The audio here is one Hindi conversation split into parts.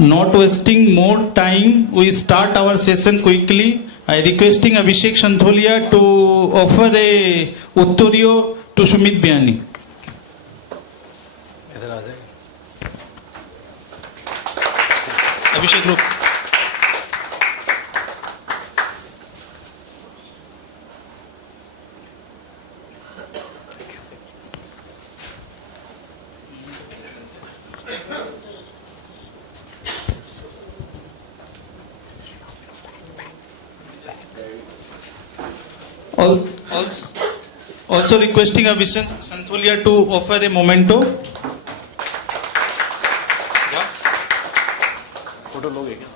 Not wasting more time, we start our session quickly. I requesting Abhishek Shantholia to offer a uttoriyo to Sumit Biyani. Abhishek Group. Also requesting Abhishek Shantholia to offer a memento. Photo लोगे क्या?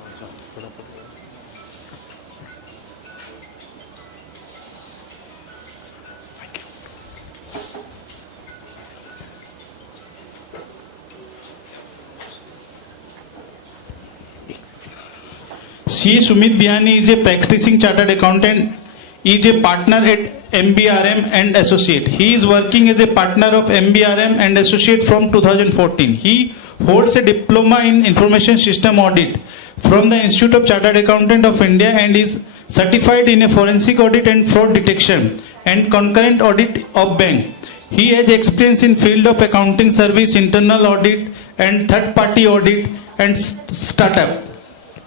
C. Sumit Bihani is a practicing chartered accountant. He is a partner at MBRM and Associate. He is working as a partner of MBRM and Associate from 2014. He holds a diploma in information system audit from the Institute of Chartered Accountant of India and is certified in a forensic audit and fraud detection and concurrent audit of bank. He has experience in field of accounting service, internal audit and third party audit and startup.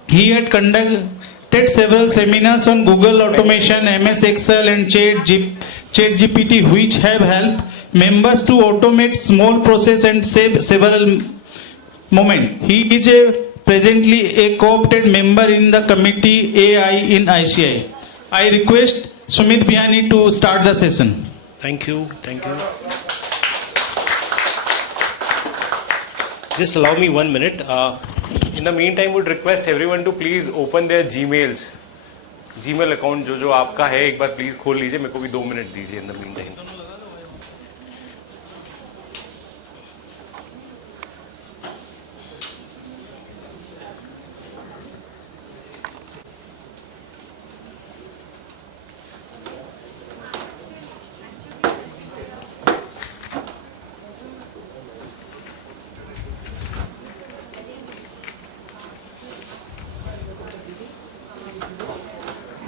He had conducted several seminars on Google automation, MS Excel and ChatGPT, which have helped members to automate small process and save several moments. He is presently a co-opted member in the committee AI in ICI. I request Sumit Bihani to start the session. Thank you. Thank you. Just allow me 1 minute. In the meantime, would request everyone to please open their Gmails. Gmail account जो आपका है एक बार प्लीज खोल लीजिए. मेरे को भी 2 मिनट दीजिए in the meantime.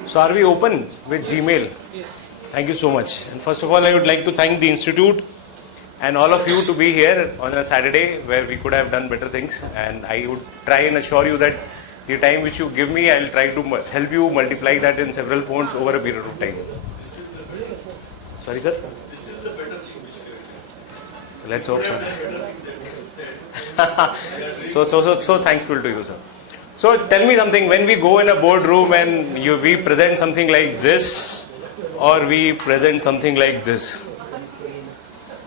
So are we open with Gmail? Yes. Thank you so much. And first of all, I would like to thank the Institute and all of you to be here on a Saturday where we could have done better things. And I would try and assure you that the time which you give me, I'll try to help you multiply that in several folds over a period of time. Sorry, sir? This is the better thing. So let's hope, sir. So thankful to you, sir. So tell me something, when we go in a boardroom and we present something like this, or we present something like this,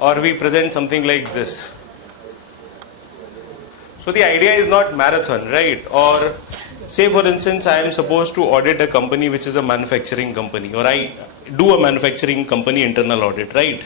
or we present something like this. So the idea is not marathon, right? Or say for instance, I am supposed to audit a company which is a manufacturing company, or I do a manufacturing company internal audit, right?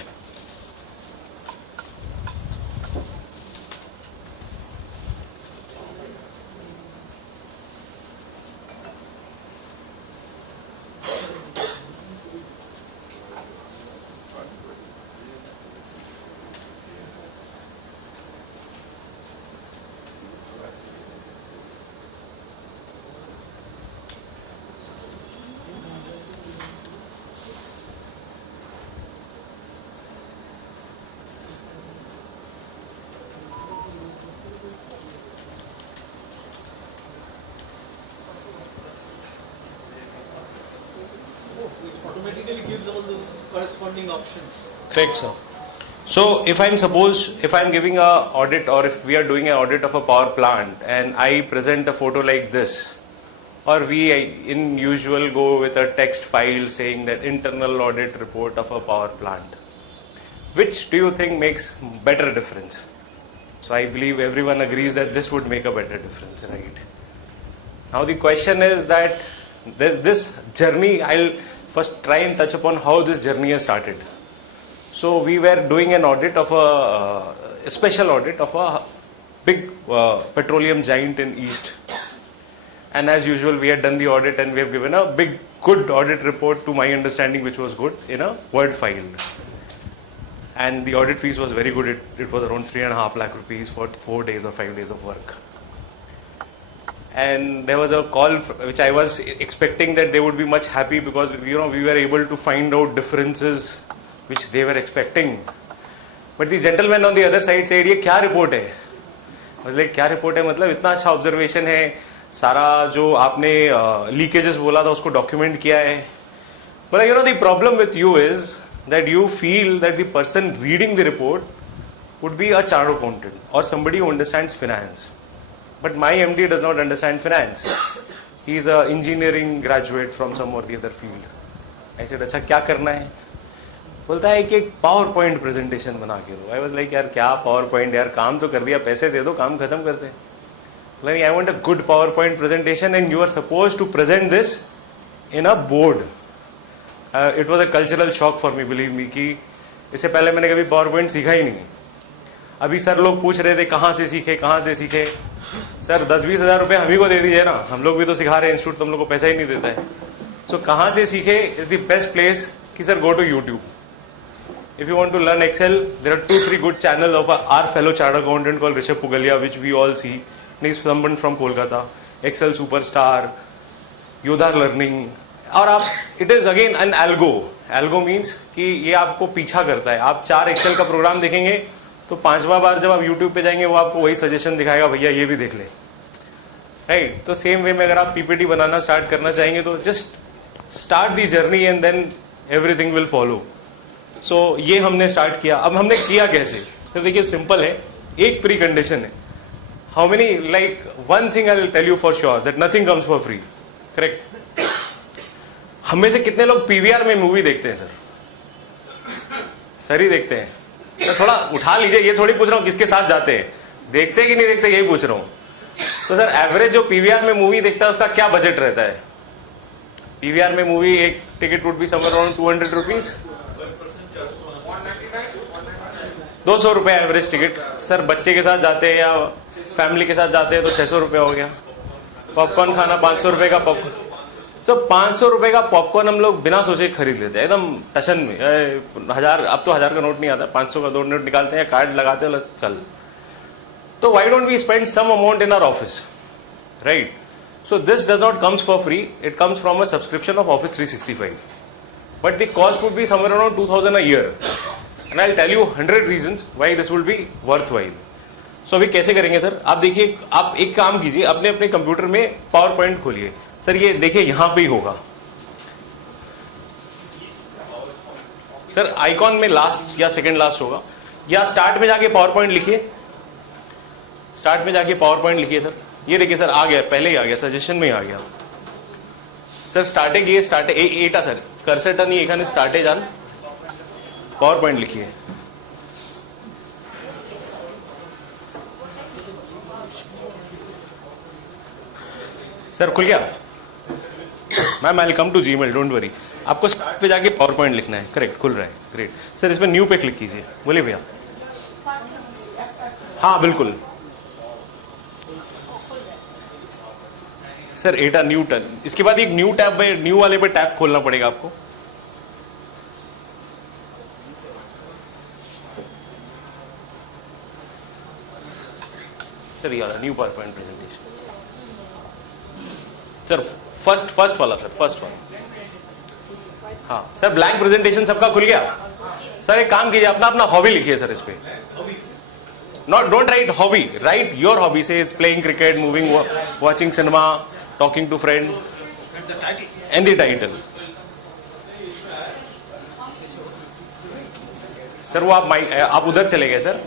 Automatically gives all those corresponding options. Correct, sir. So if I'm giving a audit, or if we are doing an audit of a power plant and I present a photo like this, or we in usual go with a text file saying that internal audit report of a power plant, which do you think makes better difference? So I believe everyone agrees that this would make a better difference, right? Now the question is that there's this journey. I'll first try and touch upon how this journey has started. So we were doing an audit of a special audit of a big petroleum giant in East. And as usual, we had done the audit and we have given a big, good audit report to my understanding, which was good, in a Word file. And the audit fees was very good. It was around 3.5 lakh rupees for 4 days or 5 days of work. and there was a call which I was expecting that they would be much happy because we were able to find out differences which they were expecting. But the gentleman on the other side said, ये क्या रिपोर्ट है? मतलब क्या रिपोर्ट है, मतलब इतना अच्छा ऑब्जर्वेशन है, सारा जो आपने लीकेजेस बोला था उसको डॉक्यूमेंट किया है. But the problem with you is that you feel that the person reading the report would be a chartered accountant or somebody who understands finance. But my MD does not understand finance. He is an engineering graduate from some or the other field. I said, अच्छा क्या करना है? बोलता है कि एक पावर पॉइंट प्रेजेंटेशन बना के दो. आई वाज लाइक, यार क्या पावर पॉइंट, यार काम तो कर दिया, पैसे दे दो, काम खत्म करते हैं. Like I want a good power point presentation and you are suppose to present this in a board. It was a cultural shock for me, believe me, कि इससे पहले मैंने कभी पावर पॉइंट सीखा ही नहीं. अभी सर लोग पूछ रहे थे कहाँ से सीखे, कहाँ से सीखे. सर 10-20 हज़ार रुपये हम ही को दे दीजिए ना, हम लोग भी तो सिखा रहे हैं, इंस्टीट्यूट तुम लोग को पैसा ही नहीं देता है. सो कहाँ से सीखे इज द बेस्ट प्लेस कि sir go to YouTube. If you want to learn Excel, there are 2-3 good channels of our fellow chartered accountant called Rishabh Pugalia, which we all see. He's someone from Kolkata. Excel Superstar, Yodha Learning. और आप, it is again an algo. Algo means कि ये आपको पीछा करता है. आप 4 Excel का प्रोग्राम देखेंगे तो 5वां बार जब आप YouTube पे जाएंगे वो आपको वही सजेशन दिखाएगा, भैया ये भी देख ले. राइट. तो सेम वे में अगर आप PPT बनाना स्टार्ट करना चाहेंगे तो just start the journey and then everything will follow. So ये हमने स्टार्ट किया. अब हमने किया कैसे? तो देखिए सिंपल है, एक प्री कंडीशन है. How many, like one thing I will tell you for sure, that nothing comes for free. Correct. हम में से कितने लोग पीवीआर में मूवी देखते हैं? सर ही देखते हैं. तो थोड़ा उठा लीजिए, ये थोड़ी पूछ रहा हूँ किसके साथ जाते हैं, देखते हैं कि नहीं देखते, यही पूछ रहा हूँ. तो सर एवरेज जो पीवीआर में मूवी देखता है उसका क्या बजट रहता है? पीवीआर में मूवी एक ticket would be somewhere around 200 rupees, 200 रुपये एवरेज टिकट. सर बच्चे के साथ जाते हैं या फैमिली के साथ जाते हैं तो 600 रुपये हो गया. पॉपकॉर्न खाना 500 रुपये का पॉपकॉर्न. सो 500 रुपये का पॉपकॉर्न हम लोग बिना सोचे खरीद लेते हैं एकदम टशन में. 1000, अब तो 1000 का नोट नहीं आता, 500 का 2 नोट निकालते हैं, कार्ड लगाते हैं, चल. तो why don't we spend some amount in our office, right? So this does not comes for free, it comes from a subscription of office 365. But the cost would be somewhere around 2000 a year. And I'll tell you 100 reasons why this will be worthwhile. So अभी कैसे करेंगे सर? आप देखिए, आप एक काम कीजिए, अपने अपने कंप्यूटर में पावर पॉइंट खोलिए. सर ये देखिए यहाँ पे ही होगा. सर आइकॉन में लास्ट या सेकंड लास्ट होगा, या स्टार्ट में जाके पावर पॉइंट लिखिए. स्टार्ट में जाके पावर पॉइंट लिखिए. सर ये देखिए सर, आ गया, पहले ही आ गया, सजेशन में ही आ गया. सर स्टार्टे गए, स्टार्टे एटा सर कर्सरटा नहीं एखाने स्टार्टे जान, पावर पॉइंट लिखिए. सर खुल गया? Ma'am I will come to Gmail, don't worry. आपको स्टार्ट पे जाके पावर पॉइंट लिखना है. करेक्ट, खुल रहा है. ग्रेट. सर इसमें न्यू पे क्लिक कीजिए. बोलिए भैया. हाँ बिल्कुल सर, एटा न्यू टैब. इसके बाद एक न्यू टैब पे, न्यू वाले पे टैब खोलना पड़ेगा आपको. सर ये new power point presentation. Sir first वाला, सर फर्स्ट वाला. हाँ सर, ब्लैंक प्रेजेंटेशन सबका खुल गया. सर एक काम कीजिए, अपना अपना हॉबी लिखिए सर इस पे. Not, don't write hobby, write your hobby. Say playing cricket, moving, watching cinema, talking to friend and the title. Sir वो आप उधर चले गए सर.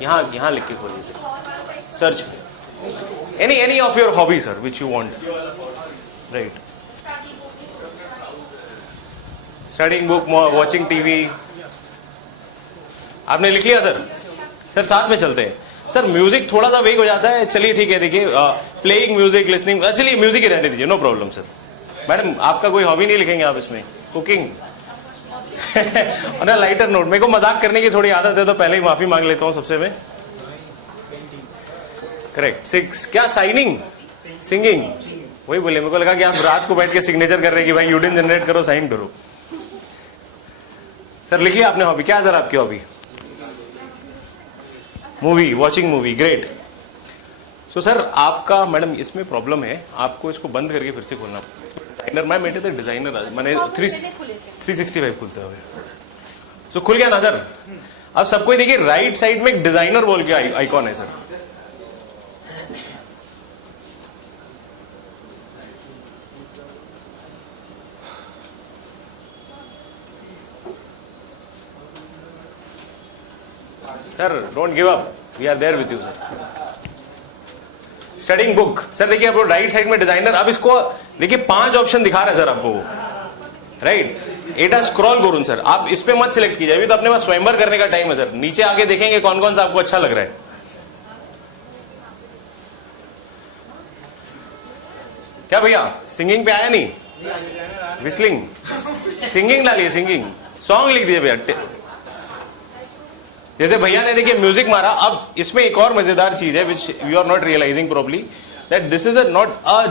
यहाँ लिख के खोलिए sir. Search any of your hobby sir which you want. Right. Studying book, watching TV. आपने लिख लिया सर? सर साथ में चलते हैं. सर म्यूजिक थोड़ा सा वेग हो जाता है, चलिए ठीक है. देखिए प्लेइंग म्यूजिक, लिसनिंग, चलिए म्यूजिक ही रहने दीजिए, नो प्रॉब्लम सर. मैडम आपका कोई हॉबी नहीं लिखेंगे आप इसमें? कुकिंग. और लाइटर नोट, मेरे को मजाक करने की थोड़ी आदत है तो पहले ही माफी मांग लेता हूँ सबसे मैं. करेक्ट. 6 क्या? Signing, singing. वही बोले, मेरे को लगा कि आप रात को बैठ के सिग्नेचर कर रहे हैं कि भाई यूडिन जनरेट करो, साइन करो. सर लिखिए आपने हॉबी. क्या है सर आपकी hobby? Movie, watching movie. Great. So sir आपका मैडम इसमें प्रॉब्लम है, आपको इसको बंद करके फिर से खोलना डिजाइनर मैम मेटे तो डिजाइनर मैंने 365 खुलते हुए सो खुल गया ना सर। अब सबको देखिए राइट साइड में एक डिजाइनर बोल के आइकॉन है sir. Sir don't give up, we are there with you sir. Studying book sir देखिए आपको राइट साइड में डिजाइनर, अब इसको देखिए 5 ऑप्शन दिखा रहा है सर आपको, राइट। एटा स्क्रॉल करूँ सर, आप इस पे मत सिलेक्ट कीजिए, अभी तो अपने पास स्वयंवर करने का टाइम है सर। नीचे आगे देखेंगे कौन कौन सा आपको अच्छा लग रहा है। क्या भैया सिंगिंग पे आया नहीं, विस्लिंग सिंगिंग डालिए, सिंगिंग सॉन्ग लिख दिए भैया। जैसे भैया ने देखिए म्यूजिक मारा। अब इसमें एक और मजेदार चीज है which you are not realising properly, that this is not a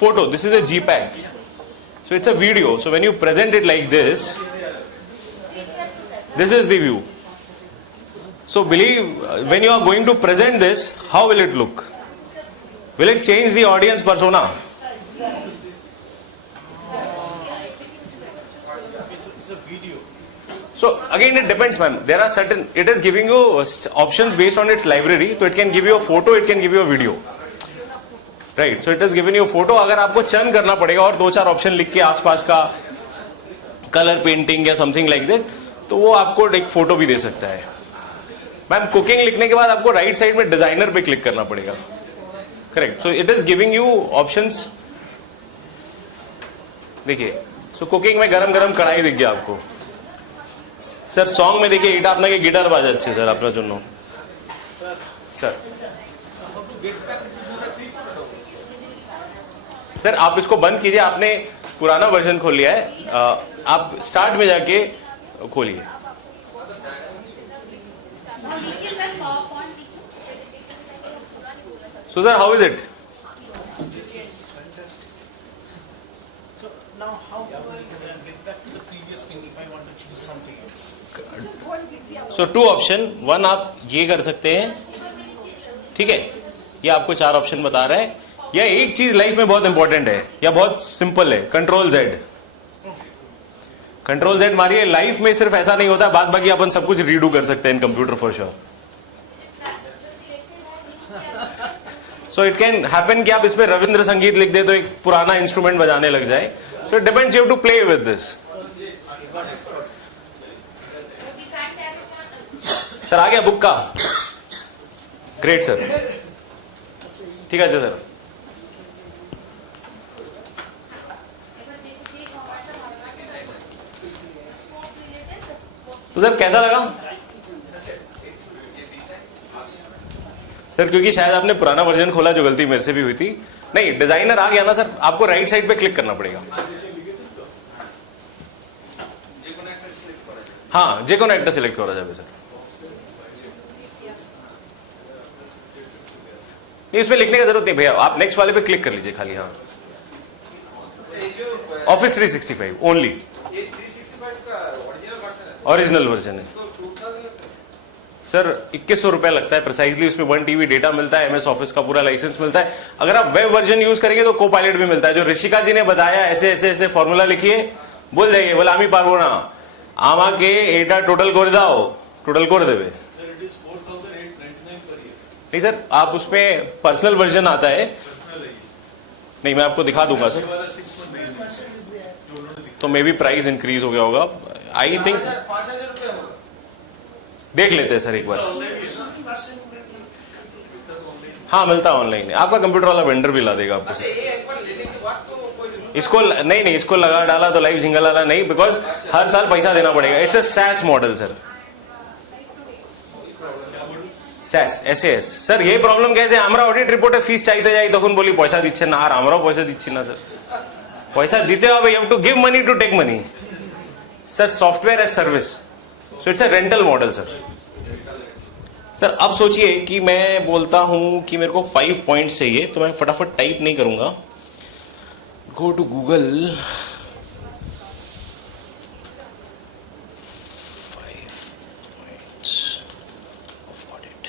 photo, this is a JPEG, so it's a video. So when you present it like this is the view. So believe when you are going to present this, how will it look? Will it change the audience persona? It's a video. So again it depends ma'am, there are certain, it is giving you options based on its library, so it can give you a photo, it can give you a video, right? So it is given you a photo. अगर आपको चर्न करना पड़ेगा और 2-4 ऑप्शन लिख के आसपास का कलर पेंटिंग या समथिंग लाइक दैट, तो वो आपको एक फोटो भी दे सकता है। मैम कुकिंग लिखने के बाद आपको राइट साइड में डिजाइनर पे क्लिक करना पड़ेगा, correct. So it is giving you options. देखिए सो कुकिंग में गरम गरम कढ़ाई दिख गया आपको सर। सॉन्ग में देखिए इटा अपना के गिटार बाजा अच्छे सर अपना चुनो सर। सर आप इसको बंद कीजिए, आपने पुराना वर्जन खोल लिया है, आप स्टार्ट में जाके खोलिए। So sir how is it? So now how do I get back to the previous screen if I want to choose something else? So 2 option, 1 आप ये कर सकते हैं, ठीक है, ये आपको 4 ऑप्शन बता रहा है। या एक चीज लाइफ में बहुत इंपॉर्टेंट है या बहुत सिंपल है, कंट्रोल Z। कंट्रोल Z मारिए। लाइफ में सिर्फ ऐसा नहीं होता, बाद बाकी अपन सब कुछ रीडू कर सकते हैं इन computer for sure. So it can happen कि आप इसमें रविंद्र संगीत लिख दे तो एक पुराना इंस्ट्रूमेंट बजाने लग जाए। So it depends, you have to play with this. Sir आ गया बुक का, ग्रेट सर, ठीक है सर। तो सर कैसा लगा सर? क्योंकि शायद आपने पुराना वर्जन खोला, जो गलती मेरे से भी हुई थी। नहीं, डिजाइनर आ गया ना सर, आपको राइट साइड पे क्लिक करना पड़ेगा। हाँ जे कोनो একটা সিলেক্ট করা যাবে सर। नहीं इसमें लिखने की जरूरत नहीं भैया, आप नेक्स्ट वाले पे क्लिक कर लीजिए खाली। हाँ ऑफिस 365 ओनली, ओरिजिनल वर्जन है सर। 2100 रुपया लगता है प्रिसाइजली। उसमें 1 TB डेटा मिलता है, MS ऑफिस का पूरा लाइसेंस मिलता है। अगर आप वेब वर्जन यूज करेंगे तो को पायलट भी मिलता है, जो ऋषिका जी ने बताया ऐसे ऐसे ऐसे फॉर्मूला लिखिए, बोल जाइए बोला আমি পারবো না আমাকে এটা টোটাल করে দাও, টোটাल করে দেবে। Sir, it is 4,899 per year. नहीं सर, आप उसमें पर्सनल वर्जन आता है। Personal है ये। नहीं मैं आपको दिखा दूंगा सर, ये वाला 6,199 तो मे बी प्राइस इंक्रीज हो गया होगा आई थिंक। 5,000 रुपये होगा। देख लेते हैं सर एक बार। हाँ मिलता है ऑनलाइन, आपका कंप्यूटर वाला वेंडर भी ला देगा आपको। अच्छा ये एक बार लेने के बाद तो कोई इसको नहीं नहीं इसको लगा डाला तो लाइव जिंगल वाला नहीं, बिकॉज हर साल पैसा देना पड़ेगा। It's a SaaS model sir, SaaS SAS sir. ये प्रॉब्लम कैसे আমরা অডিট রিপোর্টে ফিস চাইতে যাই তখন বলি পয়সা দিচ্ছেন না, আর আমরাও পয়সা দিচ্ছি না স্যার। পয়সা দিতে হবে, you have to give money to take money sir. Software as service, so it's a rental model sir. Sir अब सोचिए कि मैं बोलता हूं कि मेरे को 5 पॉइंट्स चाहिए, तो मैं फटाफट टाइप नहीं करूंगा। Go to Google, 5 points of audit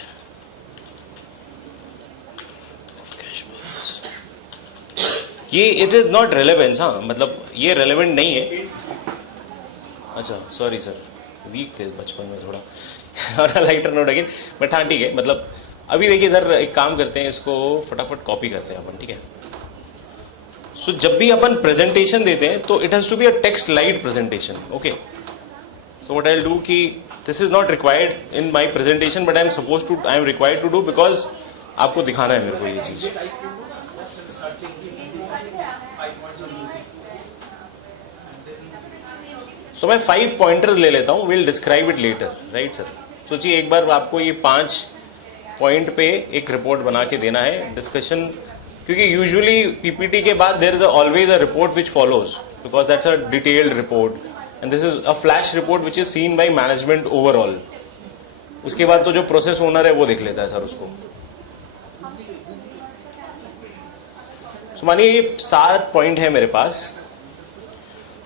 ये इट इज़ नॉट रेलेवेंस, हाँ मतलब ये रेलेवेंट नहीं है। अच्छा सॉरी सर, वीक थे बचपन में थोड़ा और लाइटर नोट अगेन, बट हाँ ठीक है। मतलब अभी देखिए सर, एक काम करते हैं, इसको फटाफट कॉपी करते हैं अपन, ठीक है। सो जब भी अपन प्रेजेंटेशन देते हैं तो it has to be a text light presentation, okay. So what I will do कि this is not required in my presentation but I am required to do because आपको दिखाना है मेरे को ये चीज़। सो मैं 5 पॉइंटर्स ले लेता हूँ, will describe it later, right sir. सोचिए एक बार आपको ये 5 पॉइंट पे एक रिपोर्ट बना के देना है, डिस्कशन, क्योंकि यूजुअली पीपीटी के बाद there is always a report which follows because that's a detailed report and this is a flash report which is seen by management overall. उसके बाद तो जो प्रोसेस ओनर है वो देख लेता है सर उसको। सो मानिए ये 7 पॉइंट है मेरे पास।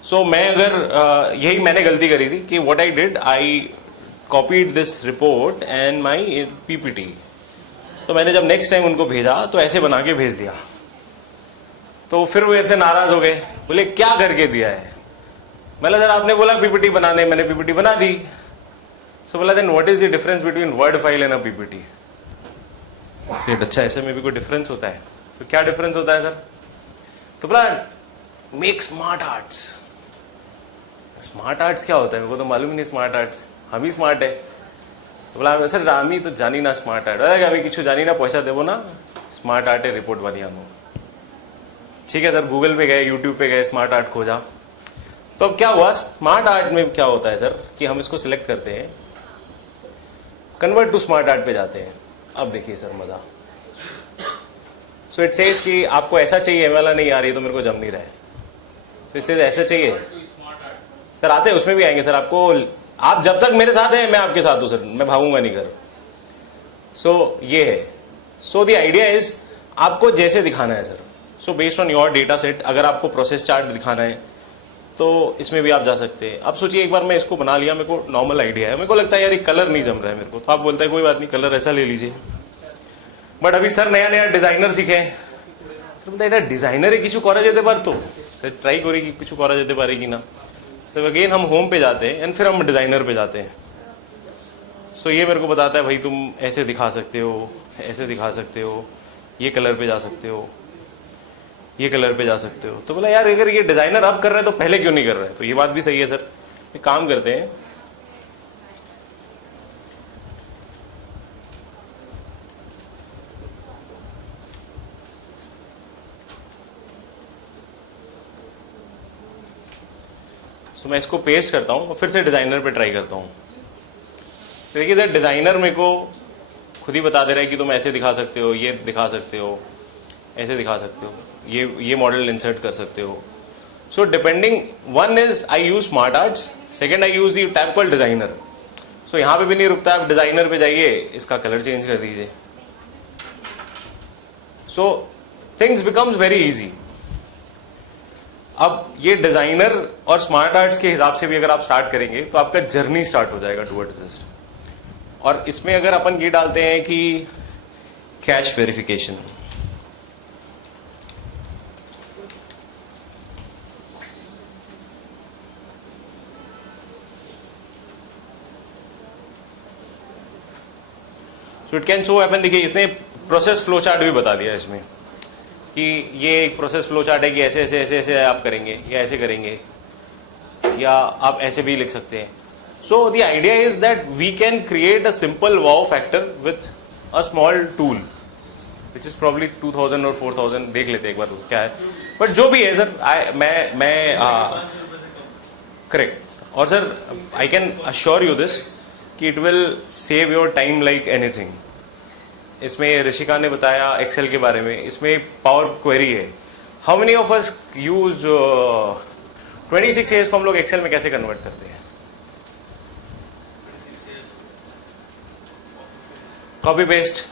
सो मैं अगर यही मैंने गलती करी थी कि what I did, I copied this report and my PPT. तो मैंने जब नेक्स्ट टाइम उनको भेजा तो ऐसे बना के भेज दिया, तो फिर वो मेरे से नाराज हो गए, बोले क्या करके दिया है। मतलब सर आपने बोला पीपीटी बनाने, मैंने पीपीटी बना दी। सो बोला then what is the difference between word file and a PPT. अच्छा ऐसे में भी कोई डिफरेंस होता है? तो क्या डिफरेंस होता है सर? तो बोला make smart arts. Smart arts क्या होता है? मेरे को तो मालूम ही नहीं स्मार्ट आर्ट्स, हम ही स्मार्ट है। तो बोला सर আমি তো জানি না স্মার্ট আর্ট। अरे আমি কিছু জানি না, পয়সা দেবো না, स्मार्ट आर्ट रिपोर्ट बनिया लो। ठीक है सर, गूगल पे गए, यूट्यूब पे गए, स्मार्ट आर्ट खोजा। तो अब क्या हुआ, स्मार्ट आर्ट में क्या होता है सर कि हम इसको सिलेक्ट करते हैं, कन्वर्ट टू स्मार्ट आर्ट पे जाते हैं। अब देखिए सर मजा। सो इट सेज कि आपको ऐसा चाहिए, वाला नहीं आ रही तो मेरे को जम नहीं रहा है, तो इट सेज ऐसा चाहिए सर। आते हैं उसमें भी आएंगे सर, आपको आप जब तक मेरे साथ हैं मैं आपके साथ हूं सर, मैं भागूंगा नहीं घर। सो ये है। सो द आइडिया इज आपको जैसे दिखाना है sir. So based on your data set, अगर आपको प्रोसेस चार्ट दिखाना है तो इसमें भी आप जा सकते हैं। अब सोचिए एक बार मैं इसको बना लिया, मेरे को नॉर्मल आइडिया है, मेरे को लगता है यार ये कलर नहीं जम रहा है मेरे को, तो आप बोलते हैं कोई बात नहीं कलर ऐसा ले लीजिए। बट अभी सर नया नया डिजाइनर सीखे सर, बोलते এটা ডিজাইনারে কিছু করা যেতে পারতো, ट्राई करी कि कुछ करा যেতে पारे कि ना। तो अगेन हम होम पे जाते हैं एंड फिर हम डिजाइनर पे जाते हैं। सो ये मेरे को बताता है भाई तुम ऐसे दिखा सकते हो, ऐसे दिखा सकते हो, ये कलर पे जा सकते हो, ये कलर पे जा सकते हो। तो बोला यार अगर ये डिजाइनर अब कर रहे हैं तो पहले क्यों नहीं कर रहे हैं? तो ये बात भी सही है सर। एक काम करते हैं, तो मैं इसको पेस्ट करता हूँ और फिर से डिजाइनर पे ट्राई करता हूँ। तो देखिए सर डिजाइनर मेरे को खुद ही बता दे रहा है कि तुम ऐसे दिखा सकते हो, ये दिखा सकते हो, ऐसे दिखा सकते हो, ये मॉडल इंसर्ट कर सकते हो। So depending, one is I use smart arts, second I use the tab call designer. So यहाँ पे भी नहीं रुकता, आप डिजाइनर पे जाइए, इसका कलर चेंज कर दीजिए। So things becomes very easy. अब ये डिजाइनर और स्मार्ट आर्ट्स के हिसाब से भी अगर आप स्टार्ट करेंगे तो आपका जर्नी स्टार्ट हो जाएगा टुवर्ड्स दिस। और इसमें अगर अपन ये डालते हैं कि cash verification, so it can so happen. देखिए इसने प्रोसेस फ्लो चार्ट भी बता दिया इसमें कि ये एक प्रोसेस फ्लो चार्ट है कि ऐसे ऐसे ऐसे ऐसे आप करेंगे या ऐसे करेंगे, या आप ऐसे भी लिख सकते हैं। So the idea is that we can create a simple wow factor with a small tool which is probably 2000 और 4000, देख लेते हैं एक बार क्या है। बट जो भी है सर, मैं करेक्ट। और sir I can assure you this कि it will save your time like anything. इसमें ऋषिका ने बताया एक्सेल के बारे में, इसमें पावर क्वेरी है। How many of us use 26 age को हम लोग एक्सेल में कैसे कन्वर्ट करते हैं? कॉपी पेस्ट,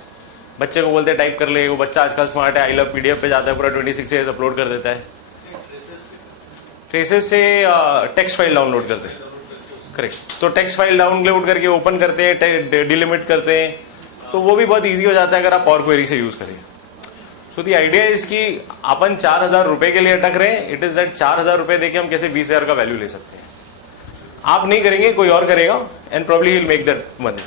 बच्चे को बोलते हैं टाइप कर ले, वो बच्चा आजकल स्मार्ट है, आई लव पीडीएफ पे जाता है, पूरा 26 एज अपलोड कर देता है। ट्रेसेस से टेक्स्ट फाइल डाउनलोड करते हैं, करेक्ट। तो टेक्स्ट फाइल डाउनलोड करके ओपन करते हैं, डिलिमिट करते हैं, तो वो भी बहुत इजी हो जाता है अगर आप पावर क्वेरी से यूज करें। सो द आइडिया इज कि अपन 4,000 रुपए के लिए अटक रहे हैं. इट इज दैट 4,000 रुपए देके हम कैसे 20,000 का वैल्यू ले सकते हैं. आप नहीं करेंगे, कोई और करेगा, and probably will make that money.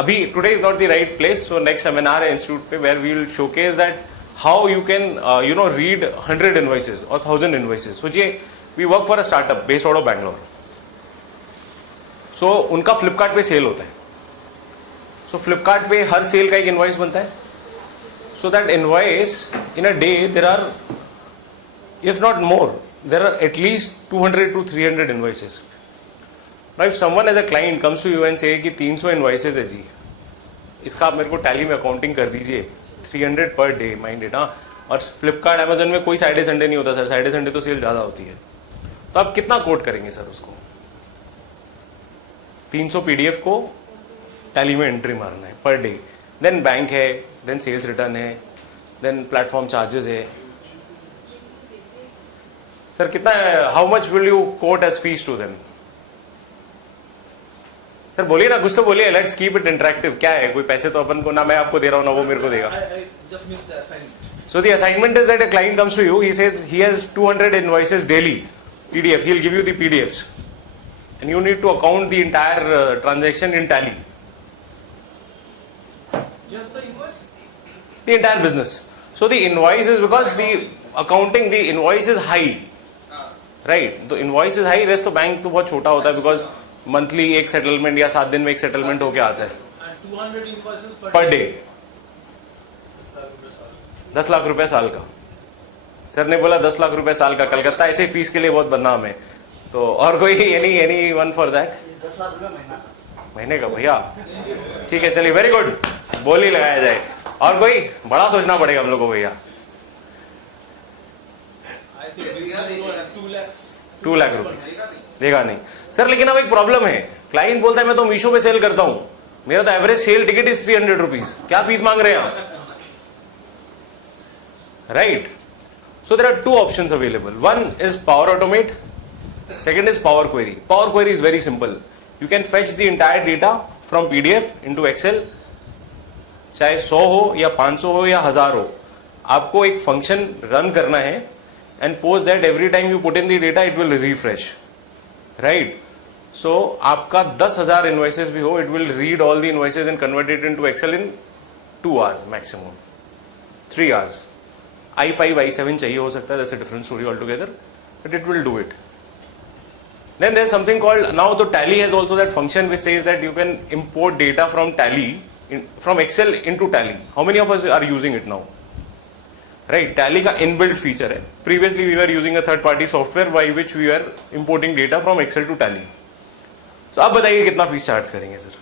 अभी today is not the right place. So next seminar है इंस्टीट्यूट पे where we will showcase that how you can read 100 invoices और 1000 इनवॉइसेस. सोचिए, we work for a startup based out of Bangalore. So उनका फ्लिपकार्ट पे सेल होता है. सो फ्लिपकार्ट पे हर सेल का एक इनवॉइस बनता है. So that invoice in a day there are, if not more, there are at least 200 to 300 invoices. Now if someone as a client comes to you and say कि 300 invoices है जी, इसका आप मेरे को टैली में अकाउंटिंग कर दीजिए, 300 पर डे, माइंड इट. हाँ, और फ्लिपकार्ट अमेजन में कोई सैटरडे संडे नहीं होता सर, सैटरडे संडे तो सेल ज़्यादा होती है. तो आप कितना कोट करेंगे सर उसको? 300 PDF को टैली में एंट्री मारना है पर डे. देन बैंक है, देन सेल्स रिटर्न है, देन प्लेटफॉर्म चार्जेस है. सर कितना, how much will you quote as fees to them? Sir बोलिए ना, कुछ तो बोलिए. Let's keep it interactive. क्या है, कोई पैसे तो अपन को ना मैं आपको दे रहा हूं ना वो मेरे को देगा. I just missed the assignment. So the assignment is that a client comes to you, he says he has 200 invoices daily, PDF, he'll give you the PDFs. And you need to account the entire transaction in Tally, Just the invoice? the entire business. So the invoice is because the accounting, the invoice is high, right? The invoice is high, rest तो बैंक तो बहुत छोटा होता है because monthly एक settlement या 7 दिन में एक settlement होके आता है And 200 invoices per day. 10 lakh रुपए साल का. सर ने बोला 10 लाख रुपए साल का. कलकत्ता ऐसे फीस के लिए बहुत बदनाम है. तो और कोई any one for that? 10 lakh रुपए महीना. महीने का भैया? ठीक है, चलिए, वेरी गुड. बोल ही लगाया जाए. और कोई बड़ा सोचना पड़ेगा हम लोग को भैया. I think this is 2 lakhs. 2 lakh रुपए देगा नहीं सर. लेकिन अब एक प्रॉब्लम है. क्लाइंट बोलता है मैं तो मीशो पे सेल करता हूं, मेरा तो average sale ticket is 300 rupees. क्या फीस मांग रहे हैं आप? Right. So there are 2 options available. One is power automate, second is power query. Power query is very simple. You can fetch the entire data from PDF into Excel. चाहे 100 हो या 500 हो या 1000 हो, आपको एक फंक्शन रन करना है and post that every time you put in the data it will refresh, right? So आपका 10,000 invoices भी हो, it will read all the invoices and convert it into Excel in 2 hours maximum, 3 hours. i5 i7 चाहिए हो सकता है, that's a different story altogether, but it will do it. Then there's something called, now the Tally has also that function which says that you can import data from Tally, from Excel into Tally. How many of us are using it now? Right, Tally का inbuilt feature है. Previously we were using a third party software by which we were importing data from Excel to Tally. So आप बताइए कितना फीस चार्ज करेंगे सर?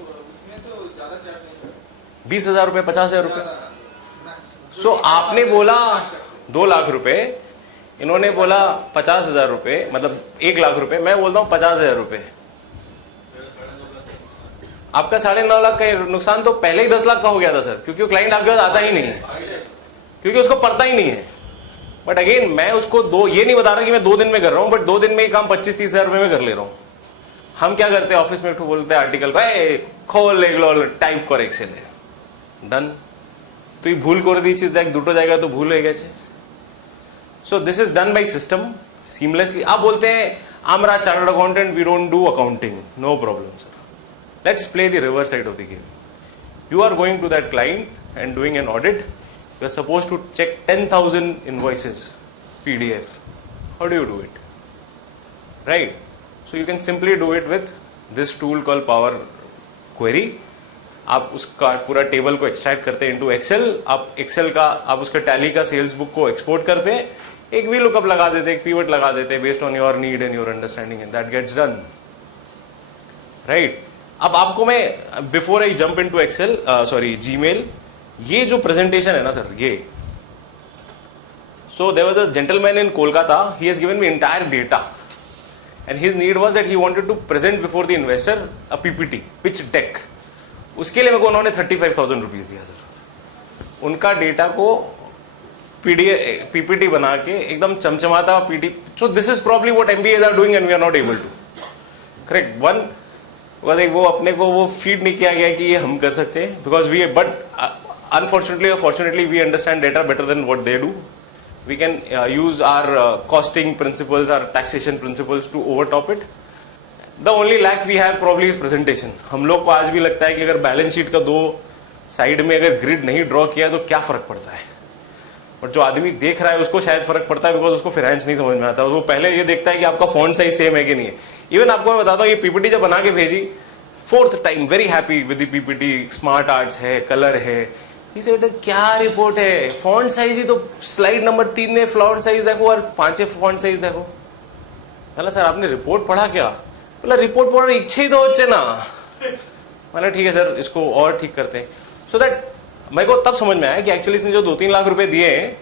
उसमें तो ज्यादा चार्ज नहीं करते. 20,000 रुपए, 50,000 रुपए. Maximum. सो आपने बोला 2 लाख रुपए, इन्होंने बोला 50,000 रुपए, मतलब 1 लाख रुपए. मैं बोलता हूँ 50,000 रुपए. आपका 9.5 लाख का नुकसान तो पहले ही 10 लाख का हो गया था सर, क्योंकि क्लाइंट आपके पास आता ही नहीं है, क्योंकि उसको पड़ता ही नहीं है. बट अगेन मैं उसको ये नहीं बता रहा कि मैं 2 दिन में कर रहा हूँ, बट 2 दिन में ये काम 25-30 हजार रुपए में कर ले रहा हूँ. हम क्या करते हैं ऑफिस में, बोलते हैं आर्टिकल खोल टाइप कर एक्सेल डन. तो ये भूल कर दी चीज देख दुटो जाएगा तो भूल हो गया. So this is done by system seamlessly. आप बोलते हैं आमरा chartered accountant, we don't do accounting. No problem sir. Let's play the reverse side of the game. You are going to that client and doing an audit. You are supposed to check 10,000 invoices, PDF. How do you do it? Right? So you can simply do it with this tool called Power Query. आप उसका पूरा टेबल को एक्सट्रैक्ट करते हैं into Excel. आप Excel का, आप उसका टैली का सेल्स बुक को एक्सपोर्ट करते हैं, एक वी लुकअप लगा देते हैं, एक पीवट लगा देते हैं based on your need and your understanding, and that gets done. Right. अब आपको मैं before I jump into Excel, sorry Gmail, ये जो प्रेजेंटेशन है ना सर, ये so there was a gentleman in Kolkata, he has given me entire data and his need was that he wanted to present before the investor a PPT pitch deck. उसके लिए मेरे को उन्होंने 35,000 रुपीज दिया सर. उनका डेटा को पीपीटी बना के एकदम चमचमाता PPT. So this is probably what MBAs are doing and we are not able to. Correct. वो अपने को वो फीड नहीं किया गया कि ये हम कर सकते हैं, because we, but unfortunately or fortunately, we understand data better than what they do. We can use our costing principles, our taxation principles to overtop it. The only lack we have probably is presentation. हम लोग को आज भी लगता है कि अगर बैलेंस शीट का दो साइड में अगर ग्रिड नहीं ड्रॉ किया तो क्या फर्क पड़ता है, बट जो आदमी देख रहा है उसको शायद फर्क पड़ता है, बिकॉज उसको फाइनेंस नहीं समझ में आता. वो पहले ये देखता है कि आपका फॉन्ट साइज सेम है कि नहीं है. इवन आपको मैं बताता हूँ, ये पीपीटी जब बना के भेजी, 4th time very happy with the PPT, smart arts है, कलर है. इसे बेटा क्या रिपोर्ट है, फॉन्ट साइज ही तो स्लाइड नंबर 3 में फॉन्ट साइज देखो और 5 फॉन्ट साइज देखो. बोला सर आपने रिपोर्ट पढ़ा क्या? बोला रिपोर्ट पढ़ने इच्छा ही तो होचे ना. बोला ठीक है सर, इसको और ठीक करते हैं. सो दैट मेरे को तब समझ में आया कि एक्चुअली इसने जो 2-3 लाख रुपए दिए हैं,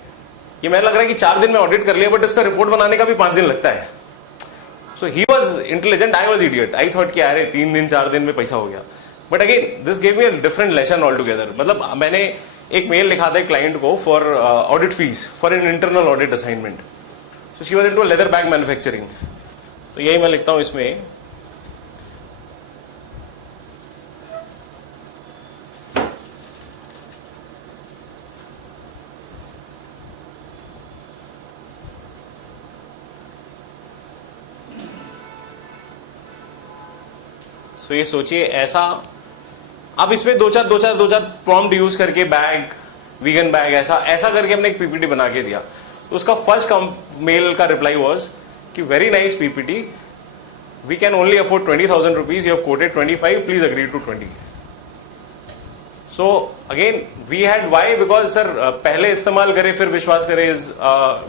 ये मैं लग रहा है कि 4 दिन में ऑडिट कर लिया, बट इसका रिपोर्ट बनाने का भी 5 दिन लगता है. So he was intelligent, I was idiot. I thought कि अरे 3 दिन 4 दिन में पैसा हो गया. But again this gave me a different lesson all together. मतलब मैंने एक मेल लिखा था क्लाइंट को for audit fees for an internal audit assignment. So she was into leather bag manufacturing. तो यही मैं लिखता हूं इसमें. तो ये सोचिए ऐसा, अब इसमें दो चार प्रॉम्प्ट यूज करके बैग, वीगन बैग, ऐसा करके हमने एक पीपीटी बना के दिया. तो उसका फर्स्ट मेल का रिप्लाई वाज कि very nice PPT, we can only afford 20,000 rupees, you have quoted 25, please agree to 20. So again we had why, because sir पहले इस्तेमाल करे फिर विश्वास करे is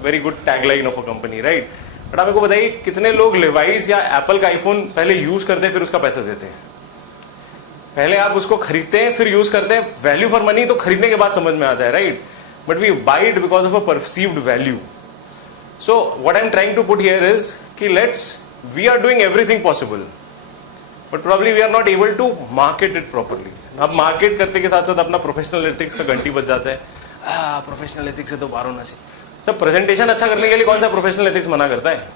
very good tagline of a company, right. But आप मेरे को बताइए कितने लोग लिवाइस या एप्पल का आईफोन पहले यूज करते हैं फिर उसका पैसा देते हैं. पहले आप उसको खरीदते हैं फिर यूज करते हैं. वैल्यू फॉर मनी तो खरीदने के बाद समझ में आता है, right. But we buy it because of a perceived value. So what I am trying to put here is कि let's, we are doing everything possible, but probably we are not able to market it properly. अब मार्केट करते के साथ साथ अपना प्रोफेशनल एथिक्स का घंटी बज जाता है. प्रोफेशनल एथिक्स से तो बाहर होना चाहिए. सर प्रेजेंटेशन अच्छा करने के लिए कौन सा प्रोफेशनल एथिक्स मना करता है?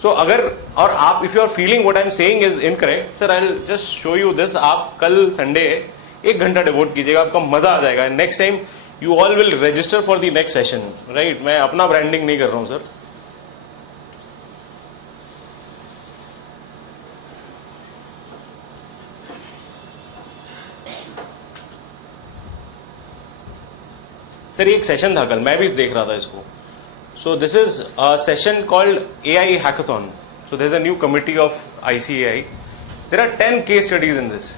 सो अगर, और आप if you are feeling what I am saying is incorrect, sir I will just show you this. आप कल संडे 1 घंटा डिवोट कीजिएगा, आपका मजा आ जाएगा. Next time you all will register for the next session, right. मैं अपना ब्रांडिंग नहीं कर रहा हूं सर. सर एक सेशन था कल, मैं भी देख रहा था इसको. So this is a session called AI hackathon. So there is a new committee of ICAI. There are 10 case studies in this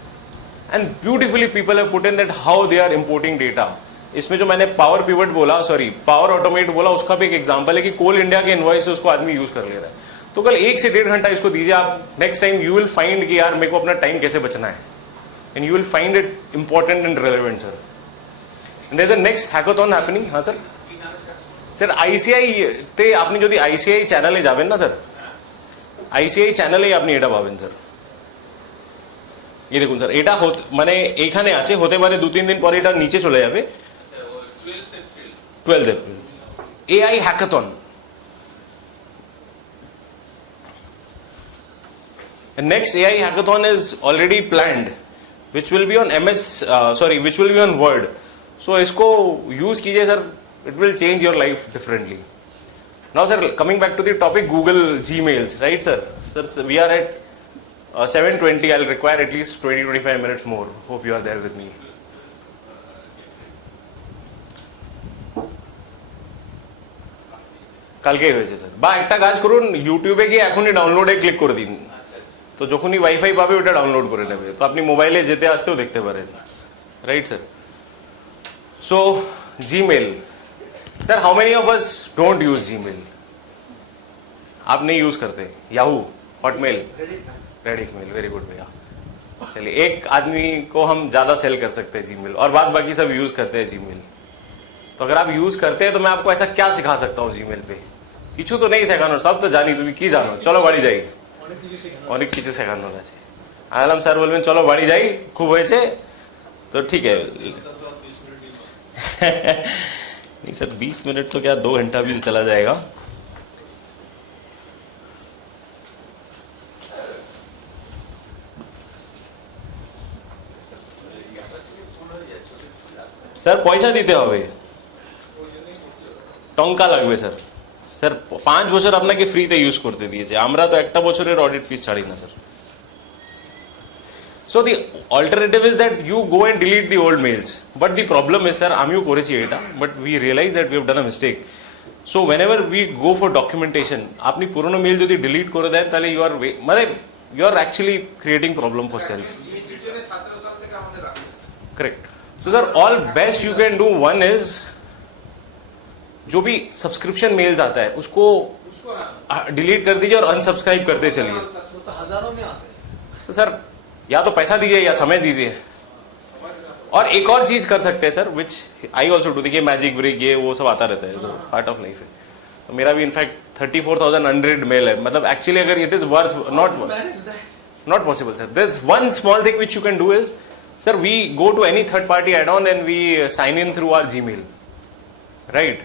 and beautifully people have put in that how they are importing data. इसमें जो मैंने पावर पिवट बोला, सॉरी पावर ऑटोमेट बोला, उसका भी एक एग्जांपल है कि कोल इंडिया के इनवॉइस से उसको आदमी यूज कर ले रहा है. तो कल 1 से 1.5 घंटा इसको दीजिए आप. Next time you will find कि यार मेरे को अपना टाइम कैसे बचना है, and you will find it important and relevant sir. And there's a next hackathon happening. हाँ सर. सर ICI ते आपने जो दी ICI चैनल है जावेन ना सर. ICI चैनल है आपने एटा पावेन सर. ये देखो सर, एटा माने एखाने आछे होते बारे 2-3 दिन पर एटा नीचे चले जाबे. 12th April AI hackathon. The next AI hackathon is already planned, which will be on which will be on Word. सो इसको यूज कीजिए sir, it will change your life differently. Now sir coming back to the topic, Google Gmails, right sir. Sir we are at 7:20. I will require at least 20-25 minutes more. Hope you are there with me. কালকে হয়েছে স্যার, বা একটা কাজ করুন, ইউটিউবে গিয়ে এখনই ডাউনলোডে ক্লিক করে দিন. তো যখনই ওয়াইফাই পাবে ওটা ডাউনলোড করে নেবে, তো আপনি মোবাইলে যেতে আসতেও দেখতে পারেন, right sir. So Gmail, sir, how many of us don't use Gmail? आप नहीं यूज करते? Yahoo, Hotmail, Rediffmail, very good भैया. चलिए एक आदमी को हम ज्यादा सेल कर सकते हैं Gmail, और बाद बाकी सब यूज करते हैं Gmail. तो अगर आप यूज करते हैं तो मैं आपको ऐसा क्या सिखा सकता हूँ Gmail पे? কিছু তো নেই শেখানো, সব তো জানি. তুমি কি জানো? চলো বাড়ি যাই. অনেক কিছু শেখানোর আছে. আলাম স্যার বলবেন চলো বাড়ি যাই, খুব হয়েছে তো ঠিক है. नहीं सर 20 मिनट तो क्या 2 घंटा भी चला जाएगा. স্যার পয়সা দিতে হবে, টঙ্কা লাগবে স্যার। স্যার 5 বছর আপনাকে ফ্রিতে ইউজ করতে দিয়েছে, আমরা তো একটা বছরের অডিট ফিস ছাড়ি না sir. So the alternative is that you go and delete the old mails. But the problem is, sir, আমিও করেছি এটা, but we realize that we have done a mistake. So whenever we go for documentation, আপনি পুরনো মেল যদি ডিলিট করে দেন তাহলে মানে you are actually creating problem for self. জিএসটির জন্য 17 সাল থেকে আমাদের রাখা। Correct. So sir, all best you can do one is जो भी सब्सक्रिप्शन मेल्स आता है उसको उसको ना डिलीट कर दीजिए और अनसब्सक्राइब करते चलिए। वो तो हजारों में आते हैं। तो सर या तो पैसा दीजिए या समय दीजिए। और एक और चीज कर सकते हैं sir, which I also do, देखिए मैजिक ब्रिक ये वो सब आता रहता है, तो पार्ट ऑफ लाइफ है। तो मेरा भी इनफैक्ट 34,100 मेल है, मतलब एक्चुअली अगर it is worth Manage that. not possible sir. There's one small thing which you can do is, sir, we go to any third party add-on and we sign in through our Gmail, right?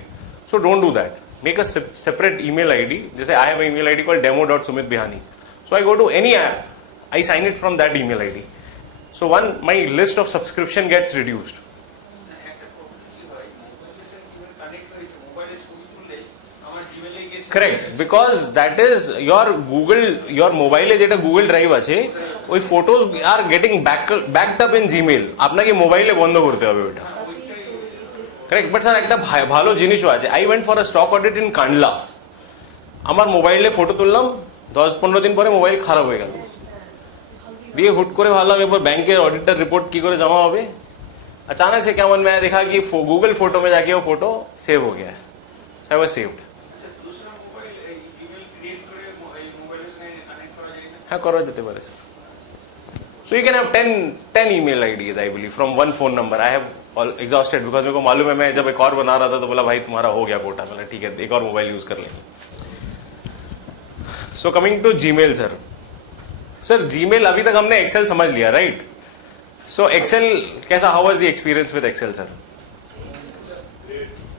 So don't do that. Make a separate email ID. जैसे I have an email ID called demo.sumitbihani. So I go to any app, I sign it from that email ID. So one, my list of subscription gets reduced. একটা প্রবলেম কি হয়, মোবাইলের সাথে কিভাবে কানেক্ট করেছে, মোবাইলে ছবি তুললে আমার জিমেইলে গেছে। Correct, because that is your Google, your mobile এ যেটা Google Drive আছে, ওই photos are getting backed up in Gmail. আপনাকে মোবাইলে বন্ধ করতে হবে ওটা। কারেক্ট, বাট স্যার একটা ভালো জিনিসও আছে। I went for a stock audit in Kandla. আমার মোবাইলে ফটো তুললাম, 10-15 দিন পরে মোবাইল খারাপ হয়ে গেল, দিয়ে হুট করে ভাবলাম এবার ব্যাংকের অডিটর रिपोर्ट की করে জমা হবে। अचानक से क्या मन में आया, देखा कि गूगल फोटो में जाके वो फोटो सेव हो गया है, आई वाज सेव्ड। আচ্ছা दूसरा মোবাইল এই জিমেইল ক্রিয়েট করে এই মোবাইলের সাথে কানেক্ট করা যায় না? हाँ करा जाते पारे sir. So you can have 10 email IDs I believe from one phone number. I have all exhausted because मेरे को मालूम है, मैं जब एक और बना रहा था तो बोला भाई तुम्हारा हो गया कोटा, मैंने ठीक है एक और मोबाइल यूज कर लेंगे। So coming to Gmail sir. Sir Gmail अभी तक हमने एक्सेल समझ लिया, राइट? सो एक्सेल कैसा, how was the experience with Excel sir?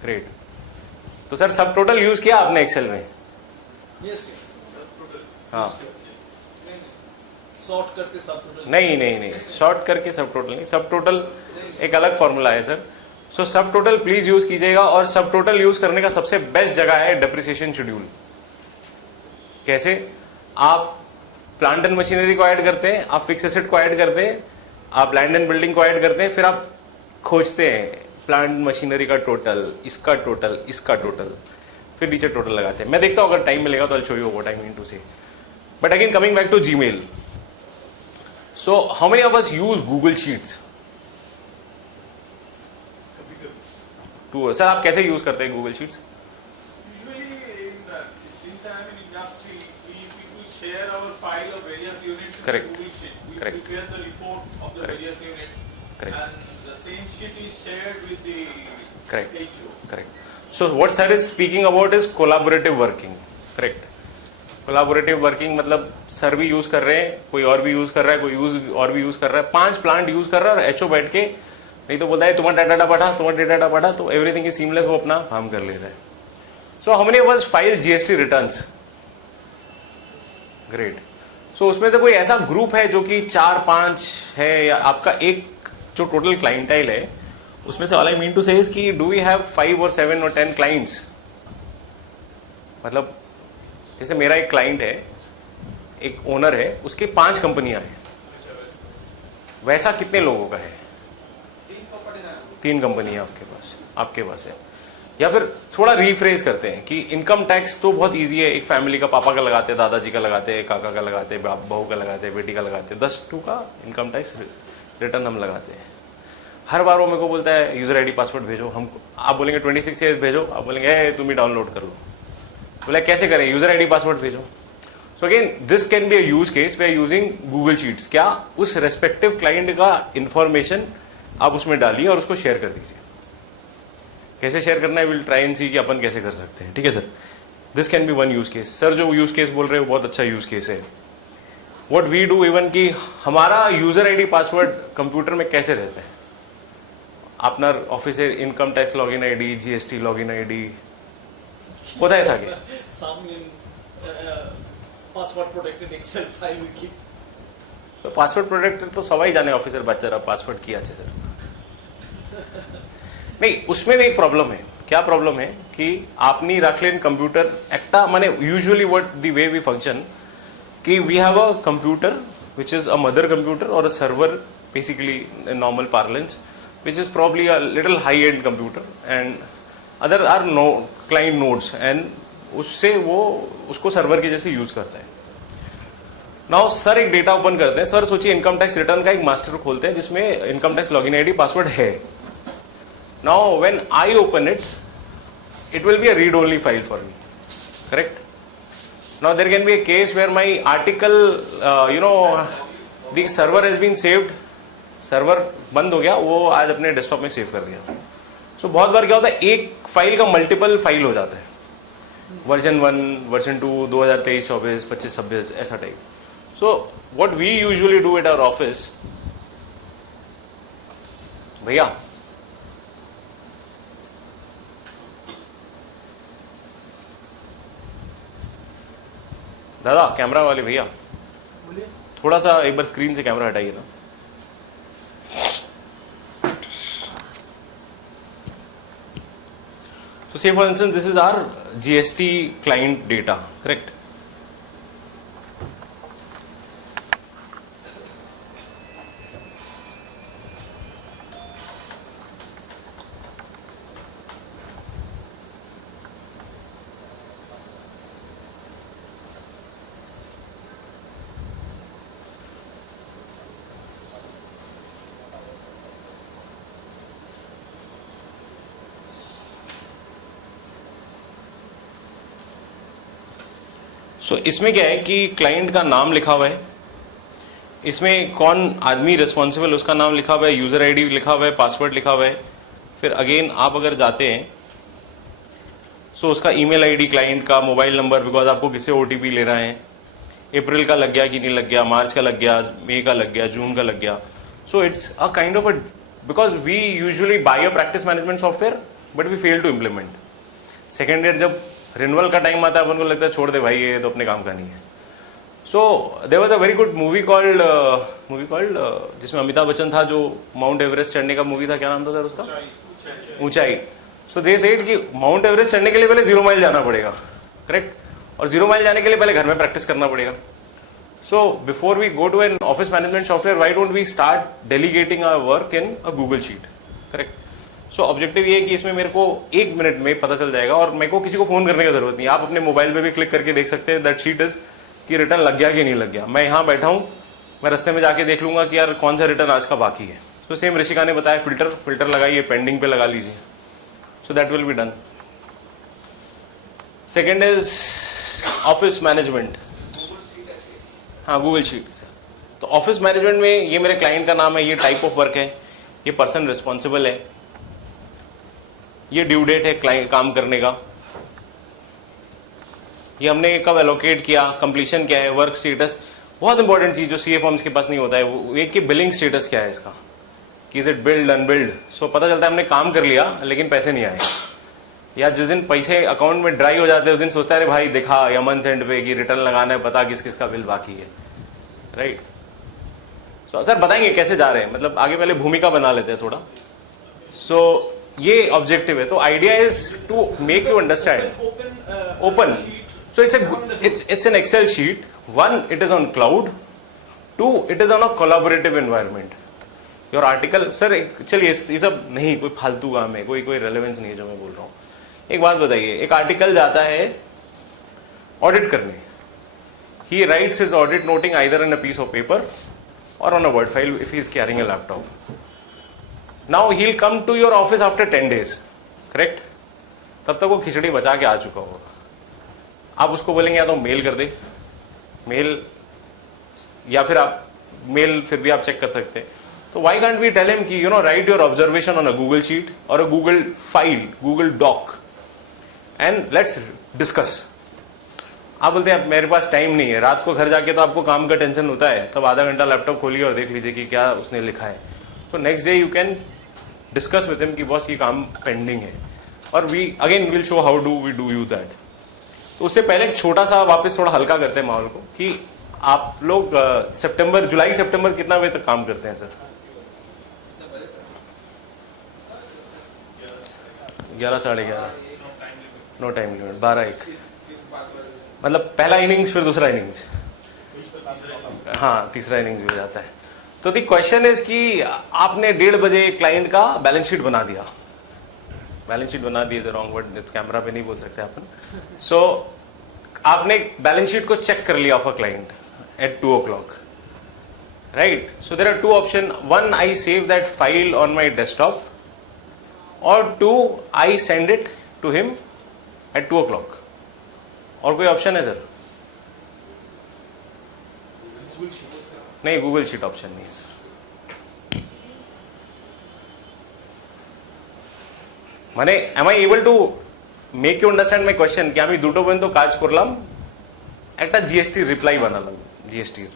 Great. तो सर सब टोटल यूज किया आपने एक्सेल में? Yes, yes. Subtotal. हाँ। Sort करके subtotal. नहीं, शॉर्ट करके सब टोटल नहीं, सब टोटल एक अलग फॉर्मूला है सर। सो सब टोटल प्लीज यूज कीजिएगा, और सब टोटल यूज करने का सबसे बेस्ट जगह है डेप्रिसिएशन शेड्यूल। कैसे? आप प्लांट एंड मशीनरी को ऐड करते हैं, आप फिक्स एसेट को ऐड करते हैं, आप लैंड एंड बिल्डिंग को ऐड करते हैं, फिर आप खोजते हैं प्लांट मशीनरी का टोटल, इसका टोटल, इसका टोटल, फिर नीचे टोटल लगाते हैं। मैं देखता हूँ अगर टाइम मिलेगा तो I show you what I mean to say. But again coming back to Gmail, so how many of us use Google Sheets? Two. Sir आप कैसे यूज करते हैं Google Sheets? Usually, since I am in industry, we people share our file of various units in Correct. the Google Sheet. We Correct. prepare the report of the Correct. various units, Correct. and the same sheet is shared with the Correct. HO. Correct. So what sir is speaking about is collaborative working. Correct, collaborative working मतलब सर भी यूज कर रहे हैं, कोई और भी यूज कर रहा है, कोई और भी यूज कर रहा है, 5 प्लांट यूज कर रहा है और एचओ बैठ के नहीं तो बोलता है तुम्हारा डाटा पढ़ा, तुम्हारा डाटा पढ़ा, तो एवरीथिंग इज सीमलेस, वो अपना काम कर ले रहा है। So how many of us file GST returns? Great. So उसमें से कोई ऐसा ग्रुप है जो कि 4-5 है, या आपका एक जो टोटल क्लाइंटाइल है उसमें से all I mean to say is कि do we have 5 or 7 or 10 clients? मतलब जैसे मेरा एक क्लाइंट है, एक ओनर है, उसके 5 कंपनियां हैं, वैसा कितने लोगों का है? 3 कंपनियां आपके पास है। या फिर थोड़ा रिफ्रेज करते हैं कि इनकम टैक्स तो बहुत इजी है, एक फैमिली का पापा का लगाते हैं, दादाजी का लगाते हैं, काका का लगाते हैं, बहू का लगाते हैं, बेटी का लगाते हैं, 10-2 का इनकम टैक्स रिटर्न हम लगाते हैं। हर बार वो मेरे को बोलता है यूजर आईडी पासवर्ड भेजो, हम आप बोलेंगे 26 ईयर्स भेजो, आप बोलेंगे तुम ही डाउनलोड कर लो, बोला कैसे करें, यूजर आईडी पासवर्ड भेजो। So again this can be a use case we are using Google sheets. क्या उस रेस्पेक्टिव क्लाइंट का इंफॉर्मेशन आप उसमें डालिए और उसको शेयर कर दीजिए। कैसे शेयर करना है, विल ट्राई एंड सी कि अपन कैसे कर सकते हैं, ठीक है sir? This can B one use case. Sir जो यूज केस बोल रहे हो बहुत अच्छा यूज केस है। व्हाट वी डू इवन कि हमारा यूजर आईडी पासवर्ड कंप्यूटर में कैसे रहता है, আপনার অফিসের income tax login ID, GST login ID কোথায় থাকে? Some in password protected Excel file we keep. তো পাসওয়ার্ড প্রোটেক্টর তো সবাই জানে, অফিসের বাচ্চারা পাসওয়ার্ড কি আছে স্যার। नहीं, उसमें भी एक प्रॉब्लम है. क्या प्रॉब्लम है कि आपने रखलेन कंप्यूटर एकटा माने usually what the way we function कि we have a computer which is a mother computer और a server basically in normal parlance which is probably a little high end computer and other are no client nodes and उससे वो उसको सर्वर के जैसे यूज करता है. नाउ सर एक डेटा ओपन करते हैं. सर सोचिए इनकम टैक्स रिटर्न का एक मास्टर खोलते हैं जिसमें income tax login ID password है. Now when I open it, it will be a read only file for me, correct? Now there can be a case where my article the server has been saved, server बंद हो गया, वो आज अपने डेस्कटॉप में सेव कर दिया. सो बहुत बार क्या होता है, एक फाइल का मल्टीपल फाइल हो जाता है, वर्जन 1, वर्जन 2, 2023, 24, 25, 26 ऐसा type. So what we usually do at our office, भैया दादा कैमरा वाले भैया थोड़ा सा एक बार स्क्रीन से कैमरा हटाइए ना. So say for instance this is our GST client data, correct? सो इसमें क्या है कि क्लाइंट का नाम लिखा हुआ है, इसमें कौन आदमी रिस्पॉन्सिबल उसका नाम लिखा हुआ है, यूजर आईडी लिखा हुआ है, पासवर्ड लिखा हुआ है. फिर अगेन आप अगर जाते हैं सो उसका ईमेल आईडी क्लाइंट का, मोबाइल नंबर, बिकॉज आपको किससे ओटीपी ले रहा है, अप्रैल का लग गया कि नहीं लग गया, मार्च का लग गया, मई का लग गया, जून का लग गया. So it's a kind of a, because we usually buy a practice management software but we fail to implement. Second year जब रिन्यूअल का टाइम आता है अपन को लगता है छोड़ दे भाई ये तो अपने काम का नहीं है. So there was a very good movie called जिसमें अमिताभ बच्चन था, जो माउंट एवरेस्ट चढ़ने का मूवी था, क्या नाम था सर उसका, ऊंचाई. सो दे सेड कि माउंट एवरेस्ट चढ़ने के लिए पहले 0 माइल जाना पड़ेगा, करेक्ट, और 0 माइल जाने के लिए पहले घर में प्रैक्टिस करना पड़ेगा. So before we go to an office management software, why don't we start delegating our work in a Google sheet, correct. So objective ये है कि इसमें मेरे को 1 मिनट में पता चल जाएगा और मेरे को किसी को फोन करने की जरूरत नहीं. आप अपने मोबाइल पे भी क्लिक करके देख सकते हैं दैट शीट इज कि रिटर्न लग गया कि नहीं लग गया. मैं यहाँ बैठा हूँ, मैं रास्ते में जाके देख लूंगा कि यार कौन सा रिटर्न आज का बाकी है. तो सेम ऋषिका ने बताया फिल्टर लगाइए, पेंडिंग पे लगा लीजिए. So that will be done. Second is office management. हाँ, गूगल शीट. तो ऑफिस मैनेजमेंट में ये मेरे क्लाइंट का नाम है, ये टाइप ऑफ वर्क है, ये पर्सन रिस्पॉन्सिबल है, ये ड्यू डेट है क्लाइंट काम करने का, ये हमने कब एलोकेट किया, कंप्लीशन क्या है, वर्क स्टेटस. बहुत इंपॉर्टेंट चीज जो सीए फॉर्म्स के पास नहीं होता है, वो एक कि बिलिंग स्टेटस क्या है इसका, कि इज इट बिल्ड अनबिल्ड. सो पता चलता है हमने काम कर लिया लेकिन पैसे नहीं आए, या जिस दिन पैसे अकाउंट में ड्राई हो जाते हैं उस दिन सोचता है अरे भाई देखा या मंथ एंड पे कि रिटर्न लगाना है, पता किस किस का बिल बाकी है, राइट. सो सर बताएंगे कैसे जा रहे हैं, मतलब आगे पहले भूमिका बना लेते हैं थोड़ा. सो ये ऑब्जेक्टिव है. तो idea is to make you understand open. So it's an Excel sheet. 1, it is on cloud. 2, it is on a collaborative environment. Your article, sir चलिए ये सब नहीं, कोई फालतू काम है, कोई रेलेवेंस नहीं है जो मैं बोल रहा हूँ. एक बात बताइए, एक आर्टिकल जाता है ऑडिट करने, he writes his audit noting either in a piece of paper और on a word file if he is carrying a laptop. Now he will come to your office after 10 days, correct. तब तक वो खिचड़ी बचा के आ चुका होगा. आप उसको बोलेंगे या तो मेल कर दे, मेल, या फिर आप मेल फिर भी आप चेक कर सकते हैं. तो why can't we tell him कि write your observation on a Google sheet or a Google file, Google doc and let's discuss. आप बोलते हैं मेरे पास टाइम नहीं है, रात को घर जाके तो आपको काम का टेंशन होता है, तब आधा घंटा लैपटॉप खोलिए और देख लीजिए कि क्या उसने लिखा है. तो next day you can discuss with him कि बॉस ये काम पेंडिंग है, और we again will show how do we do you that. तो उससे पहले एक छोटा सा वापस थोड़ा हल्का करते हैं माहौल को कि आप लोग जुलाई सितंबर कितना बजे तक काम करते हैं सर? 11 साढ़े 11 नो टाइम लिमिट 12-1 मतलब पहला इनिंग्स फिर दूसरा इनिंग्स, हाँ तीसरा इनिंग्स भी हो जाता है। तो द क्वेश्चन इज कि आपने 1:30 बजे क्लाइंट का बैलेंस शीट बना दिया, बैलेंस शीट बना दी, रॉन्ग वर्ड, इस कैमरा पे नहीं बोल सकते अपन। सो आपने बैलेंस शीट को चेक कर लिया of a client at 2 o'clock, right? So there are two options. One, I save that file on my desktop, or two, I send it to him at 2 o'clock. और कोई ऑप्शन है सर? नहीं, गूगल शीट ऑप्शन नहीं है। মানে am I able to make you understand my question? कि আমি দুটো পর্যন্ত কাজ করলাম, একটা জিএসটি রিপ্লাই বানালাম, জিএসটির,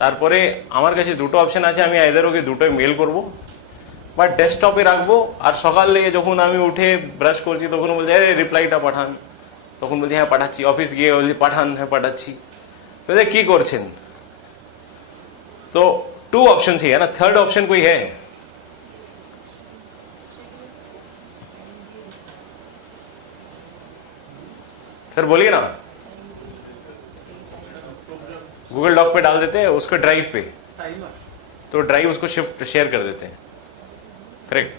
তারপরে আমার কাছে দুটো অপশন আছে, আমি আইদার ওকে দুটোই মেল করব বা ডেস্কটপে রাখবো, আর সকালে যখন আমি উঠে ব্রাশ করছি তখন বলছি আরে রিপ্লাইটা পাঠান, তখন বলছি হ্যাঁ পাঠাচ্ছি, অফিস গিয়ে বলছি পাঠান, হ্যাঁ পাঠাচ্ছি। বলছে কি করছেন? तो 2 ऑप्शन ही है ना, थर्ड ऑप्शन कोई है? सर बोलिए ना। गूगल डॉक पे डाल देते हैं उसको, ड्राइव पे, टाइमर, तो ड्राइव उसको शिफ्ट शेयर कर देते हैं, करेक्ट?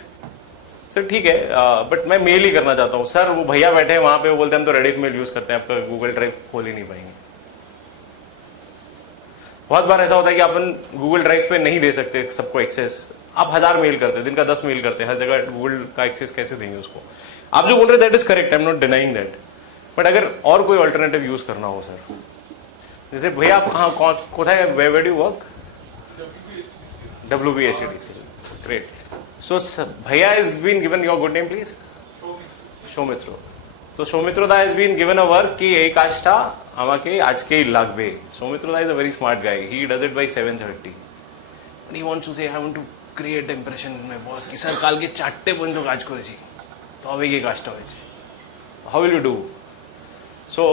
सर ठीक है, बट मैं मेल ही करना चाहता हूँ सर। वो भैया बैठे हैं वहां पे, वो बोलते हैं हम तो रेडिफ मेल यूज करते हैं, आपका गूगल ड्राइव खोल ही नहीं पाएंगे। बहुत बार ऐसा होता है कि अपन गूगल ड्राइव पे नहीं दे सकते सबको एक्सेस, आप 1000 मेल करते हैं, दिन का 10 मेल करते हैं, हर जगह गूगल का एक्सेस कैसे देंगे उसको? आप जो बोल रहे that is correct, I am not denying that, but अगर और कोई अल्टरनेटिव यूज करना हो सर, जैसे भैया आप कहाँ कोথায় where do work? WBSCDC, great. So भैया is been given your good name please? Soumitra. তো সৌমিত্র দা has been given a work कि এই কাজটা আমাকে আজকেই লাগবে। সৌমিত্র দা is a very smart guy, he does it by 7:30 and he wants to say I want to create impression in my boss कि স্যার কালকে 4টে পর্যন্ত কাজ করেছি, তবে এই কাজটা হয়েছে। How will you do? So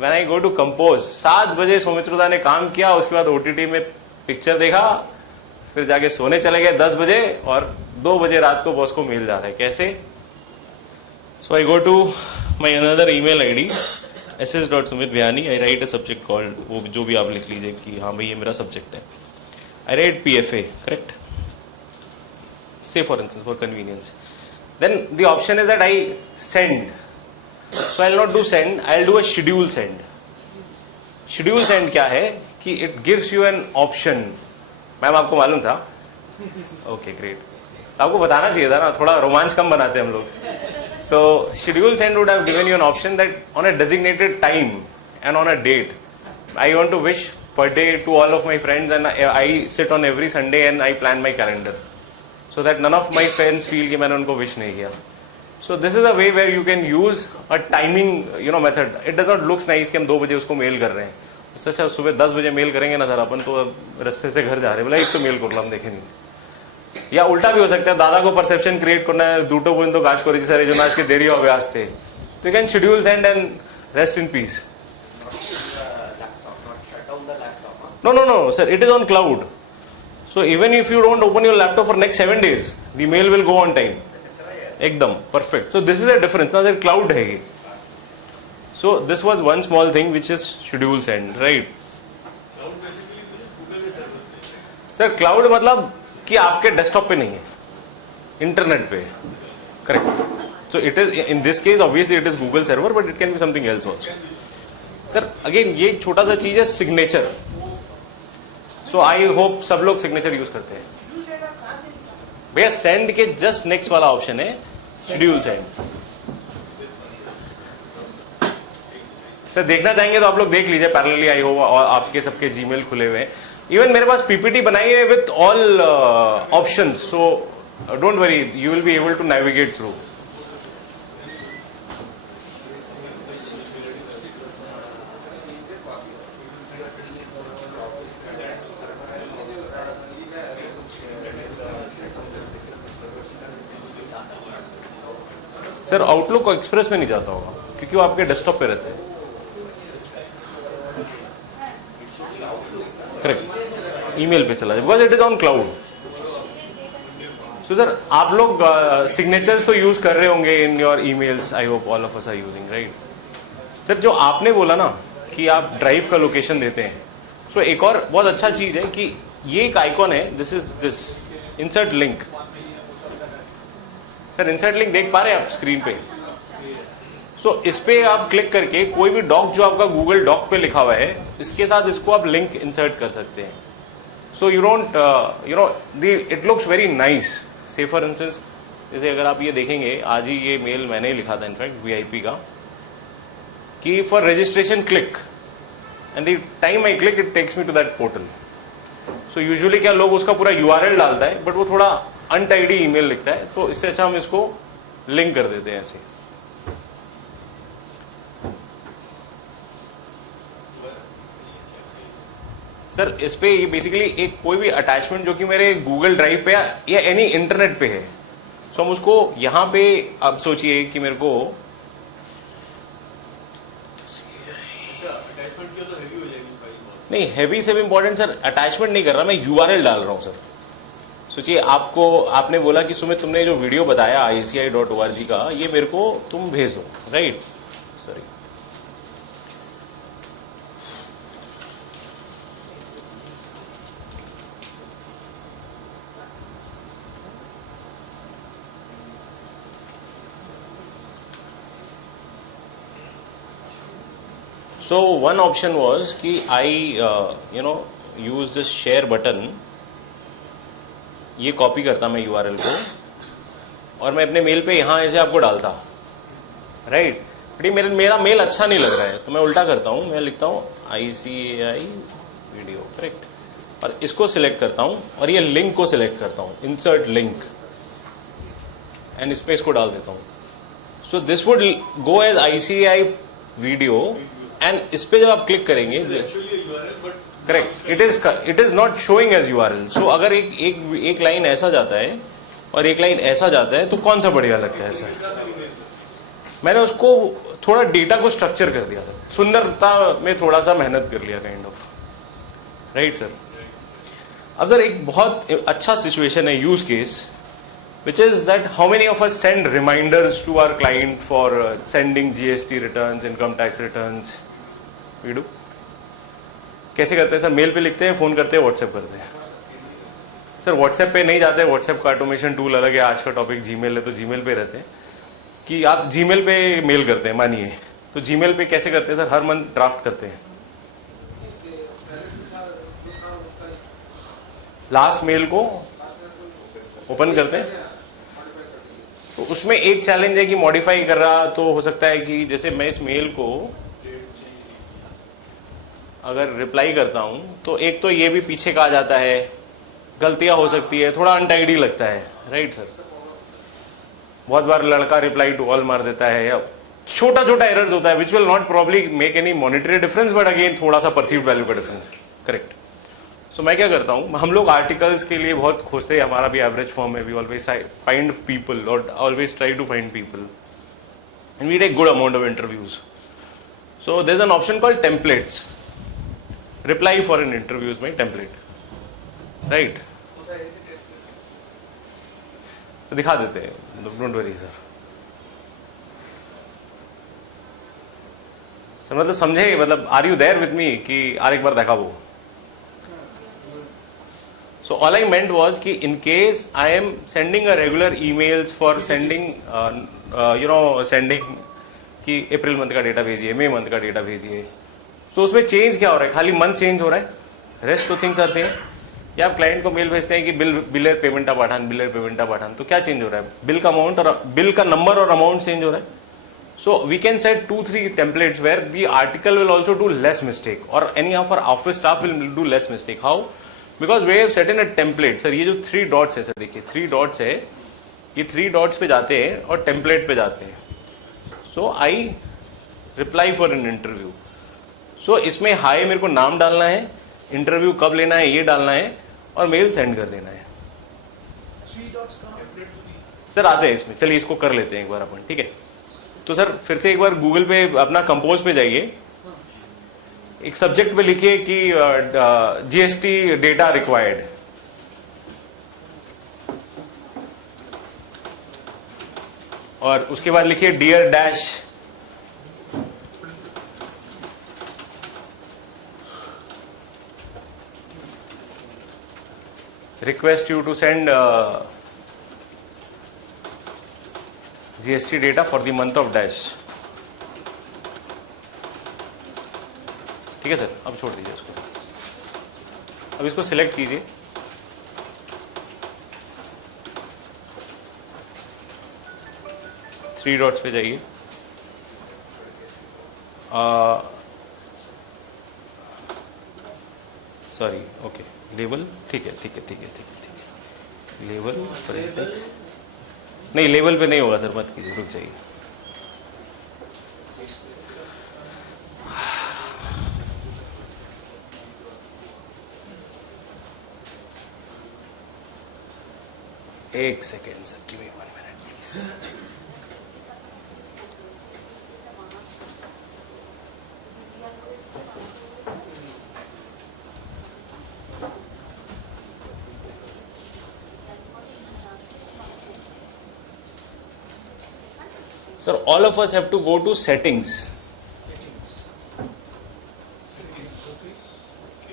when I go to compose, 7 बजे सौमित्र दा ने काम किया, उसके बाद OTT में पिक्चर देखा, फिर जाके सोने चले गए 10 बजे, और 2 बजे रात को बॉस को मेल जा रहा है, कैसे? So I go to my another email ID ss.sumitbhyani, I write a subject called, वो जो भी आप लिख लीजिए कि हाँ भाई ये मेरा सब्जेक्ट है, I write PFA, correct? Say for instance, for convenience. Then the option is that I send. So I'll not do send, I'll do a schedule send. Schedule send क्या है कि it gives you an option. Ma'am आपको मालूम था? Okay, great. आपको बताना चाहिए था ना, थोड़ा रोमांच कम बनाते हैं हम लोग। So schedule send would have given you an option that on a designated time and on a date, I want to wish per day to all of my friends, and I sit on every Sunday and I plan my calendar so that none of my friends feel कि मैंने उनको wish नहीं किया. So this is a way where you can use a timing, method. It does not look nice कि हम 2 बजे उसको मेल कर रहे हैं। उससे अच्छा सुबह 10 बजे मेल करेंगे ना सर अपन, तो रास्ते से घर जा रहे हैं, बोला एक तो मेल कर लो, हम देखेंगे। या उल्टा भी हो सकता है, दादा को परसेप्शन क्रिएट करना है, দুটো পর্যন্ত কাজ করেছি স্যার, এই জন্য আজকে দেরি হবে আসতে। So you can schedule send and rest in peace. No, sir, it is on cloud. So even if you don't open your laptop for next 7 days, the mail will go on time. एकदम perfect. So this is a difference. ना सर cloud है ये. So this was one small thing which is schedule send, right? Sir cloud मतलब कि आपके डेस्कटॉप पे नहीं है, इंटरनेट पे, correct? So it is, in this case obviously it is Google server, but it can be something else also. Sir again ये छोटा सा चीज है, सिग्नेचर। सो आई होप सब लोग सिग्नेचर यूज करते हैं। भैया सेंड के जस्ट नेक्स्ट वाला ऑप्शन है शेड्यूल सेंड। सर देखना चाहेंगे तो आप लोग देख लीजिए पैरेलली, आई होप आपके सबके जीमेल खुले हुए हैं। इवन मेरे पास पीपीटी बनाई है with all options, so don't worry, you will be able to navigate through. Sir Outlook को एक्सप्रेस में नहीं जाता होगा क्योंकि वो आपके डेस्कटॉप पे रहते हैं, करेक्ट? ईमेल पे चला जाए, because it is on cloud. So तो सर आप लोग सिग्नेचर्स तो यूज कर रहे होंगे in your emails, I hope all of us are using, right? Sir जो आपने बोला ना कि आप ड्राइव का लोकेशन देते हैं, सो एक और बहुत अच्छा चीज है कि ये एक आइकॉन है, this is this insert link. Sir insert link देख पा रहे हैं आप स्क्रीन पे? सो इस पे आप क्लिक करके कोई भी डॉक जो आपका गूगल डॉक पे लिखा हुआ है, इसके साथ इसको आप लिंक इंसर्ट कर सकते हैं। So you don't it looks very nice. से फॉर इंस्टेंस, जैसे अगर आप ये देखेंगे, आज ही ये मेल मैंने ही लिखा था इनफैक्ट वीआईपी का, कि for registration click and the time I click it takes me to that portal. So usually क्या लोग उसका पूरा यूआरएल डालता है, बट वो थोड़ा अनटाइडी ईमेल लिखता है, तो इससे अच्छा हम इसको लिंक कर देते हैं ऐसे। सर इस पे ये बेसिकली एक कोई भी अटैचमेंट जो कि मेरे गूगल ड्राइव पे या एनी इंटरनेट पे है, सो हम उसको यहाँ पे, अब सोचिए कि मेरे को नहीं, हैवी से भी इंपॉर्टेंट सर अटैचमेंट नहीं कर रहा, मैं यूआरएल डाल रहा हूँ सर। सोचिए आपने बोला कि सुमित तुमने जो वीडियो बताया ICI.org का, ये मेरे को तुम भेज दो, right? Sorry, so one option was कि I use this share button, ये कॉपी करता मैं URL को और मैं अपने मेल पे यहाँ ऐसे आपको डालता, राइट? बट मेरा मेल अच्छा नहीं लग रहा है, तो मैं उल्टा करता हूँ, मैं लिखता हूँ ICI वीडियो, करेक्ट, और इसको सिलेक्ट करता हूँ और ये लिंक को सिलेक्ट करता हूँ, इंसर्ट लिंक, एंड इस पे इसको डाल देता हूँ। So this would go as ICI video, and इस पे जब आप क्लिक करेंगे, correct, it is not showing as URL। So अगर एक लाइन ऐसा जाता है और एक लाइन ऐसा जाता है, तो कौन सा बढ़िया लगता है सर? मैंने उसको थोड़ा डेटा को स्ट्रक्चर कर दिया था, सुंदरता में थोड़ा सा मेहनत कर लिया, काइंड ऑफ, राइट सर? अब सर एक बहुत अच्छा सिचुएशन है, use case, which is that how many of us send reminders to our client for sending GST returns, income tax returns? We do. कैसे करते हैं सर? मेल पे लिखते हैं, फोन करते हैं, व्हाट्सएप करते हैं। सर व्हाट्सएप पे नहीं जाते, व्हाट्सएप का ऑटोमेशन टूल अलग है, आज का टॉपिक जीमेल है, तो जीमेल पे रहते हैं कि आप जीमेल पे मेल करते हैं, मानिए, तो जीमेल पे कैसे करते हैं सर? हर मंथ ड्राफ्ट करते हैं, लास्ट मेल को ओपन करते हैं, तो उसमें एक चैलेंज है कि मॉडिफाई कर रहा, तो हो सकता है कि जैसे मैं इस मेल को अगर रिप्लाई करता हूं, तो एक तो ये भी पीछे का आ जाता है, गलतियां हो सकती है, थोड़ा अनटाइडी लगता है, राइट सर? बहुत बार लड़का रिप्लाई टू ऑल मार देता है, या छोटा छोटा एरर्स होता है, which will not probably make any monetary difference, but again थोड़ा सा परसीव्ड वैल्यू का डिफरेंस, करेक्ट? सो मैं क्या करता हूँ, हम लोग आर्टिकल्स के लिए बहुत खोजते हैं, हमारा भी एवरेज फॉर्म है, वी ऑलवेज फाइंड पीपल और always try to find people, and we take good amount of interviews. So there is an option called templates, reply for an interviews में टेम्पलेट, राइट? तो दिखा देते हैं, डोंट वरी सर। सर मतलब समझे, मतलब are you there with me कि आर एक बार देखा वो? So all I meant was कि in case I am sending a regular emails for sending sending कि अप्रैल मंथ का डेटा भेजिए, मई मंथ का डेटा भेजिए, so उसमें चेंज क्या हो रहा है? खाली मंथ चेंज हो रहा है, रेस्ट तो थिंग्स आर सेम। या आप क्लाइंट को मेल भेजते हैं कि बिलर पेमेंटा पाठान, तो क्या चेंज हो रहा है? बिल का अमाउंट और बिल का नंबर और अमाउंट चेंज हो रहा है। So we can set 2-3 templates where the article will also do less mistake, or any of our office staff will do less mistake. How? Because we have set in a template. Sir ये जो 3 dots है सर, देखिए 3 dots है, ये 3 dots पे जाते हैं और टेम्पलेट पे जाते हैं। So I reply for an interview, so इसमें हाय मेरे को नाम डालना है, इंटरव्यू कब लेना है ये डालना है, और मेल सेंड कर देना है। 3 dots का सर आते हैं इसमें, चलिए इसको कर लेते हैं एक बार अपन, ठीक है? तो सर फिर से एक बार गूगल पे अपना कंपोज पे जाइए, एक सब्जेक्ट पे लिखिए कि GST डेटा रिक्वायर्ड, और उसके बाद लिखिए dear dash request you to send GST data for the month of dash. ठीक है सर, अब छोड़ दीजिए इसको. अब इसको सिलेक्ट कीजिए. थ्री डॉट्स पे जाइए. Sorry, okay, label. ठीक है. लेबल नहीं, लेबल पे नहीं होगा सर, मत कीजिए, रुक जाइए. एक second sir, give me 1 minute please. Sir, all of us have to go to settings.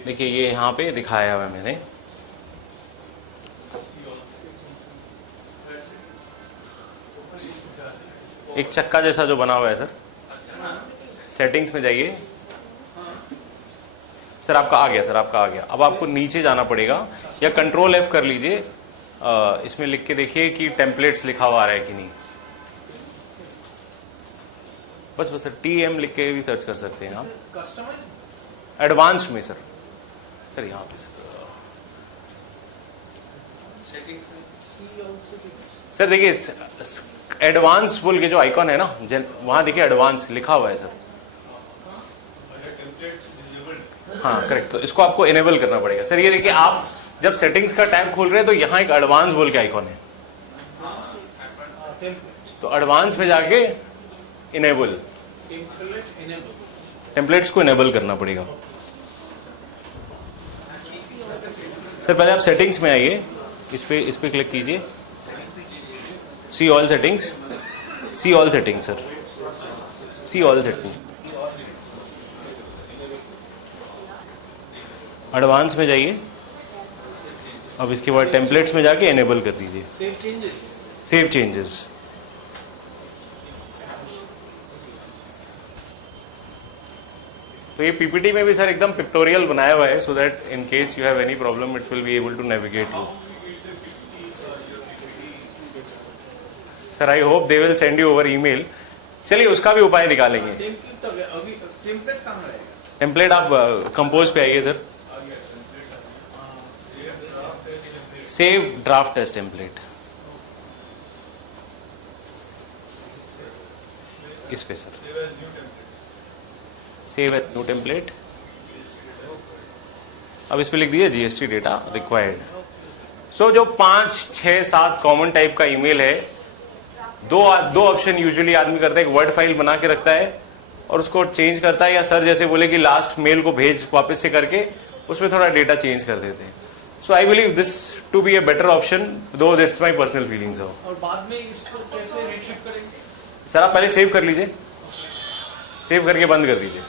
देखिए ये यहाँ पे दिखाया हुआ है मैंने. एक चक्का जैसा जो बना हुआ है सर. सेटिंग्स में जाइए. सर आपका आ गया, सर आपका आ गया. अब आपको नीचे जाना पड़ेगा या कंट्रोल F कर लीजिए. इसमें लिख के देखिए कि टेम्पलेट्स लिखा हुआ आ रहा है कि नहीं. बस सर TM लिख के भी सर्च कर सकते हैं आप. कस्टमाइज एडवांस में सर. सर यहाँ पे सर देखिए एडवांस बोल के जो आइकॉन है ना, वहां देखिए एडवांस लिखा हुआ है सर. हाँ करेक्ट. तो इसको आपको इनेबल करना पड़ेगा सर. ये देखिए आप जब सेटिंग्स का टैब खोल रहे हैं तो यहाँ एक एडवांस बोल के आइकॉन है. तो एडवांस में जाके इनेबल, टेम्पलेट्स को इनेबल करना पड़ेगा. सर पहले आप सेटिंग्स में आइए. इस पे क्लिक कीजिए. See all settings. See all settings sir. See all settings. Advance में जाइए. अब इसके बाद टेम्पलेट्स में जाके इनेबल कर दीजिए. Save changes. तो ये पीपीटी में भी सर एकदम पिक्टोरियल बनाया हुआ है, so that in case you have any problem it will be able to navigate you. Sir I hope they will send you over email. चलिए उसका भी उपाय निकालेंगे. टेम्पलेट आप कंपोज पे आइए sir. Save draft test template. इस पे sir save as new template. अब इस पे लिख दीजिए GST डेटा रिक्वायर्ड. सो जो 5, 6, 7 कॉमन टाइप का ईमेल है, दो ऑप्शन यूजुअली आदमी करता है. एक वर्ड फाइल बना के रखता है और उसको चेंज करता है, या सर जैसे बोले कि लास्ट मेल को भेज वापस से करके उसमें थोड़ा डेटा चेंज कर देते हैं. So I believe this to be a better option, though that's my personal feelings. और बाद में इसको कैसे रिट्रीव करेंगे? सर आप पहले सेव कर लीजिए. सेव करके बंद कर दीजिए.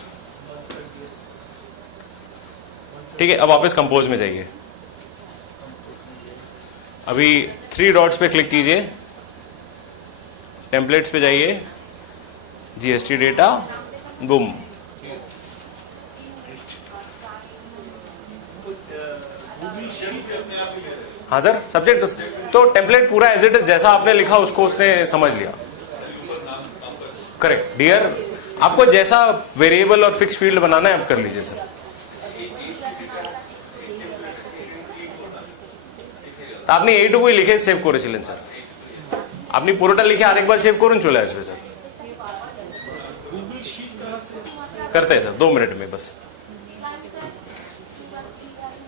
ठीक है. अब वापस कंपोज में जाइए. अभी 3 डॉट्स पे क्लिक कीजिए. टेम्पलेट्स पे जाइए. GST data. बूम. हाँ सर सब्जेक्ट तो टेम्पलेट पूरा एज इट इज जैसा आपने लिखा उसको उसने समझ लिया. करेक्ट. डियर आपको जैसा वेरिएबल और फिक्स फील्ड बनाना है आप कर लीजिए सर. তো আপনি এইটুকুই লিখে সেভ করেছিলেন স্যার. আপনি পুরোটা লিখে আরেকবার সেভ করুন, চলে আসবে স্যার. करते हैं सर 2 मिनट में. बस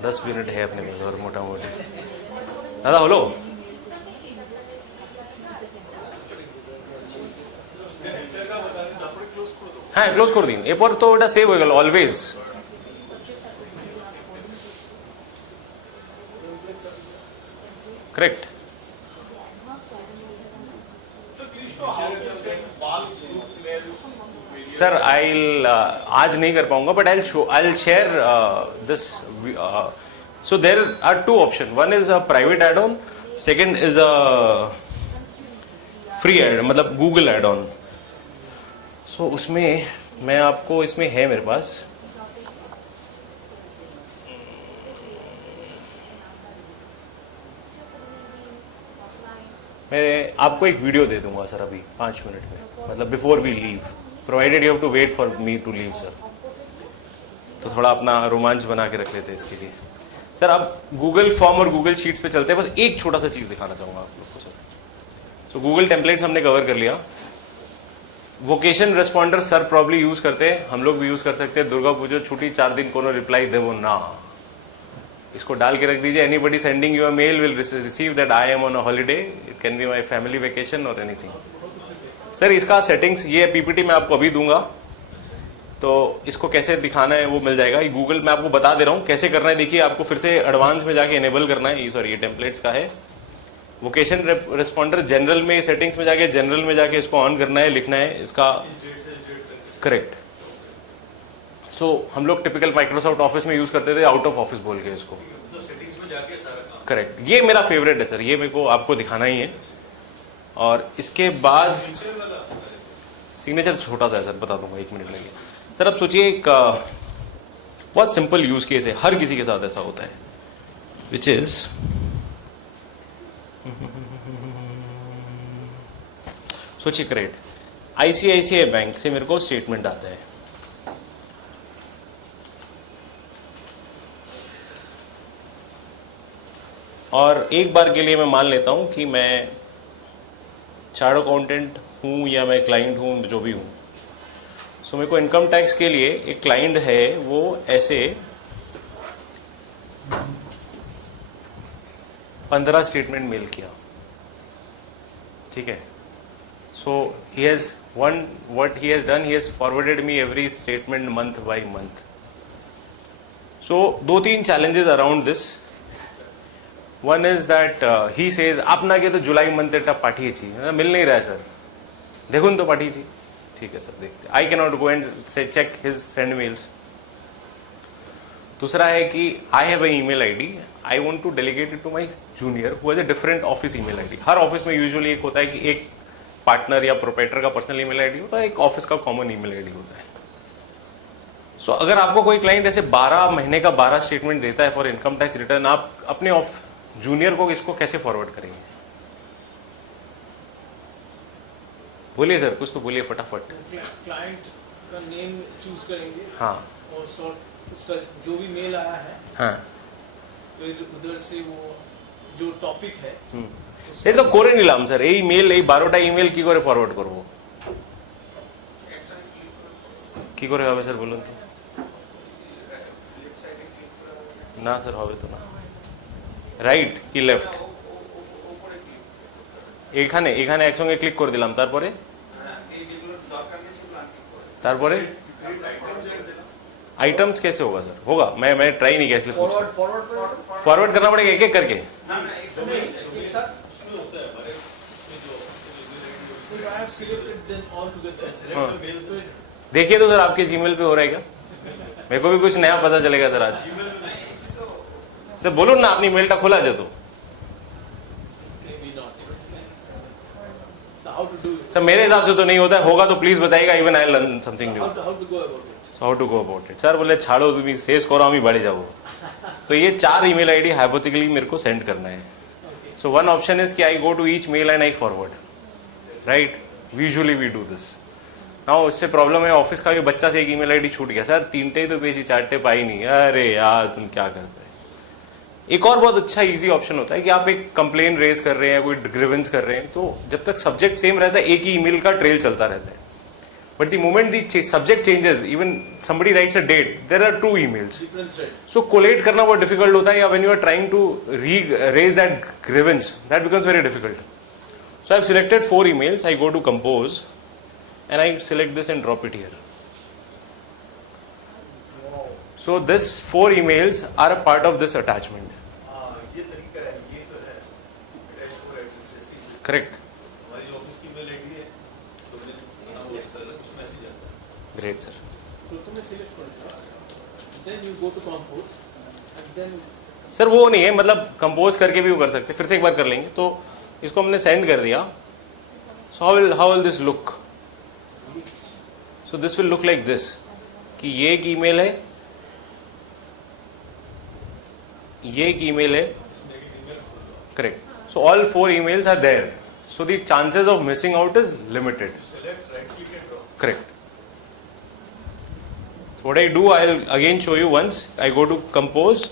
10 मिनट है अपने पास और मोटा मोटी. दादा হলো? হ্যাঁ ক্লোজ করে দিন. এরপর তো ওটা সেভ হয়ে গেল অলওয়েজ. करेक्ट. सर I'll आज नहीं कर पाऊंगा, but I'll share this. So there are two options. One is a private add-on. Second is a free add, मतलब Google add-on. So उसमें मैं आपको इसमें है मेरे पास. मैं आपको एक वीडियो दे दूंगा सर अभी 5 मिनट में, मतलब before we leave, provided you have to wait for me to leave sir. तो थोड़ा अपना रोमांच बना के रख लेते हैं इसके लिए. सर आप गूगल फॉर्म और गूगल शीट्स पे चलते हैं. बस एक छोटा सा चीज़ दिखाना चाहूँगा आप लोग को सर. तो गूगल टेम्पलेट्स हमने कवर कर लिया. Vacation responder sir probably use करते हैं, हम लोग भी यूज़ कर सकते हैं. दुर्गा पूजा छुट्टी 4 दिन कोनो रिप्लाई दे वो ना, इसको डाल के रख दीजिए. Anybody sending you a mail will receive that I am on a holiday, it can be my family vacation और एनीथिंग. सर इसका सेटिंग्स ये पीपीटी मैं आपको अभी दूंगा, तो इसको कैसे दिखाना है वो मिल जाएगा. ये गूगल मैं आपको बता दे रहा हूँ कैसे करना है. देखिए आपको फिर से एडवांस में जाके इनेबल करना है. सॉरी ये टेम्पलेट्स का है. वोकेशन रेस्पॉन्डर जनरल में, सेटिंग्स में जाके जनरल में जाके इसको ऑन करना है, लिखना है इसका करेक्ट. सो हम लोग टिपिकल माइक्रोसॉफ्ट ऑफिस में यूज करते थे आउट ऑफ ऑफिस बोल के इसको. करेक्ट, ये मेरा फेवरेट है सर, ये मेरे को आपको दिखाना ही है. और इसके बाद सिग्नेचर छोटा सा है सर, बता दूंगा 1 मिनट लगेगा. सर अब सोचिए एक बहुत सिंपल यूज केस है, हर किसी के साथ ऐसा होता है, विच इज सोचिए करेक्ट, आईसीआईसीआई बैंक से मेरे को स्टेटमेंट आता है. और एक बार के लिए मैं मान लेता हूं कि मैं चार्ट अकाउंटेंट हूं या मैं क्लाइंट हूं, जो भी हूं. सो मेरे को इनकम टैक्स के लिए एक क्लाइंट है, वो ऐसे 15 स्टेटमेंट मेल किया. ठीक है. So he has what he has done, he has forwarded me every statement month by month. So 2-3 challenges around this. One is that he says आपना के तो जुलाई मंथ एटा पाठीची मिल नहीं रहा है सर, देखो तो पाठीची. ठीक है सर देखते. I cannot go and say check his send mails. दूसरा है कि I have an email ID, I want to delegate it to my junior who has a different office email ID. Her office में यूजुअली एक होता है कि एक पार्टनर या प्रोप्राइटर का पर्सनल ईमेल आईडी होता है, एक ऑफिस का कॉमन ईमेल आईडी होता है. सो अगर आपको कोई क्लाइंट ऐसे 12 महीने का 12 स्टेटमेंट देता है फॉर इनकम टैक्स रिटर्न, आप अपने जूनियर को इसको कैसे फॉरवर्ड करेंगे? बोलिए सर, कुछ तो बोलिए फटाफट. क्लाइंट का नेम चूज करेंगे. हाँ. और सॉर्ट उसका जो भी मेल आया है, हाँ. फिर उधर से वो जो टॉपिक है এটা তো করে নিলাম স্যার. এই মেল, এই 12টা ইমেল কি করে ফরওয়ার্ড করব? কি করে হবে স্যার বলুন তো? না স্যার হবে তো না. রাইট কি লেফট? এখানে এখানে একসঙ্গে ক্লিক করে দিলাম, তারপরে তারপরে आइटम्स कैसे होगा सर? होगा, मैं ट्राई नहीं किया इसलिए फॉरवर्ड करना पड़ेगा एक एक करके. एक साथ I have selected them all together. देखिए तो सर आपके जीमेल पे हो रहा है क्या? मेरे को भी कुछ नया पता चलेगा सर आज. सर बोलो ना, अपनी मेलটা খোলা যেত. Maybe not. So how to do it? Sir मेरे हिसाब से तो नहीं होता है, होगा तो प्लीज बताइएगा. Even I learn something new. How to go about it? So how to go about it? Sir बोले ছাড়ো তুমি শেষ করো, আমি বাড়ি যাব. तो ये 4 ईमेल आईडी हाइपोथेटिकली मेरे को सेंड करना है. सो वन ऑप्शन इज कि I go to each mail and I forward. Right, usually we do this. Now इससे प्रॉब्लम है, ऑफिस का भी बच्चा से एक ईमेल आईडी छूट गया. सर 3 तो पेज ही 4 पाई नहीं. अरे यार तुम क्या करते हैं. एक और बहुत अच्छा इजी ऑप्शन होता है कि आप एक कंप्लेन रेज कर रहे हैं, कोई ग्रीवेंस कर रहे हैं, तो जब तक सब्जेक्ट सेम रहता है एक ही ईमेल का ट्रेल चलता रहता है. But the moment the subject changes, even somebody writes a date, there are 2 emails. Different thread. So collate करना बहुत difficult होता है, या when you are trying to raise that grievance, that becomes very difficult. So I have selected 4 emails. I go to compose, and I select this and drop it here. Wow. So this 4 emails are a part of this attachment. ये तरीका है, ये तो है attached for address. Correct. हमारी ऑफिस की मेल आईडी है, कुछ मैसेज आता है। Great sir. প্রথমে সিলেক্ট করে দাও, then you go to compose and then sir वो नहीं है, मतलब कंपोज करके भी वो कर सकते हैं, फिर से एक बार कर लेंगे। तो इसको हमने सेंड कर दिया, so how will this look? So this will look like this, कि ये एक ईमेल है, ये एक ईमेल है, correct. So all 4 emails are there, so the chances of missing out is limited, correct. What I do, I'll again show you once. I go to compose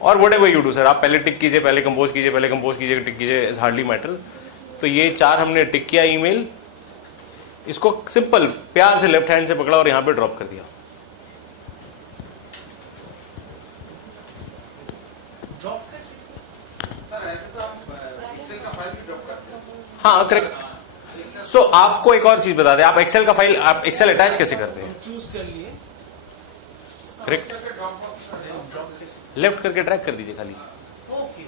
or whatever you do, sir. आप पहले टिक कीजिए, पहले कंपोज कीजिए, पहले कंपोज कीजिए, टिक कीजिए, इज हार्डली मैटर। तो ये 4 हमने टिक किया ईमेल, इसको सिंपल प्यार से लेफ्ट हैंड से पकड़ा और यहाँ पे ड्रॉप कर दिया। drop कैसे? सर ऐसे तो आप एक्सेल का फाइल भी ड्रॉप करते हैं। हाँ करेक्ट। सो आपको एक और चीज बता दें, आप एक्सेल का फाइल, आप एक्सेल अटैच कैसे करते हैं? चूज कर लिए, करेक्ट, ड्रॉप बॉक्स ड्रॉप कैसे? लेफ्ट करके ड्रैग कर दीजिए खाली। ओके,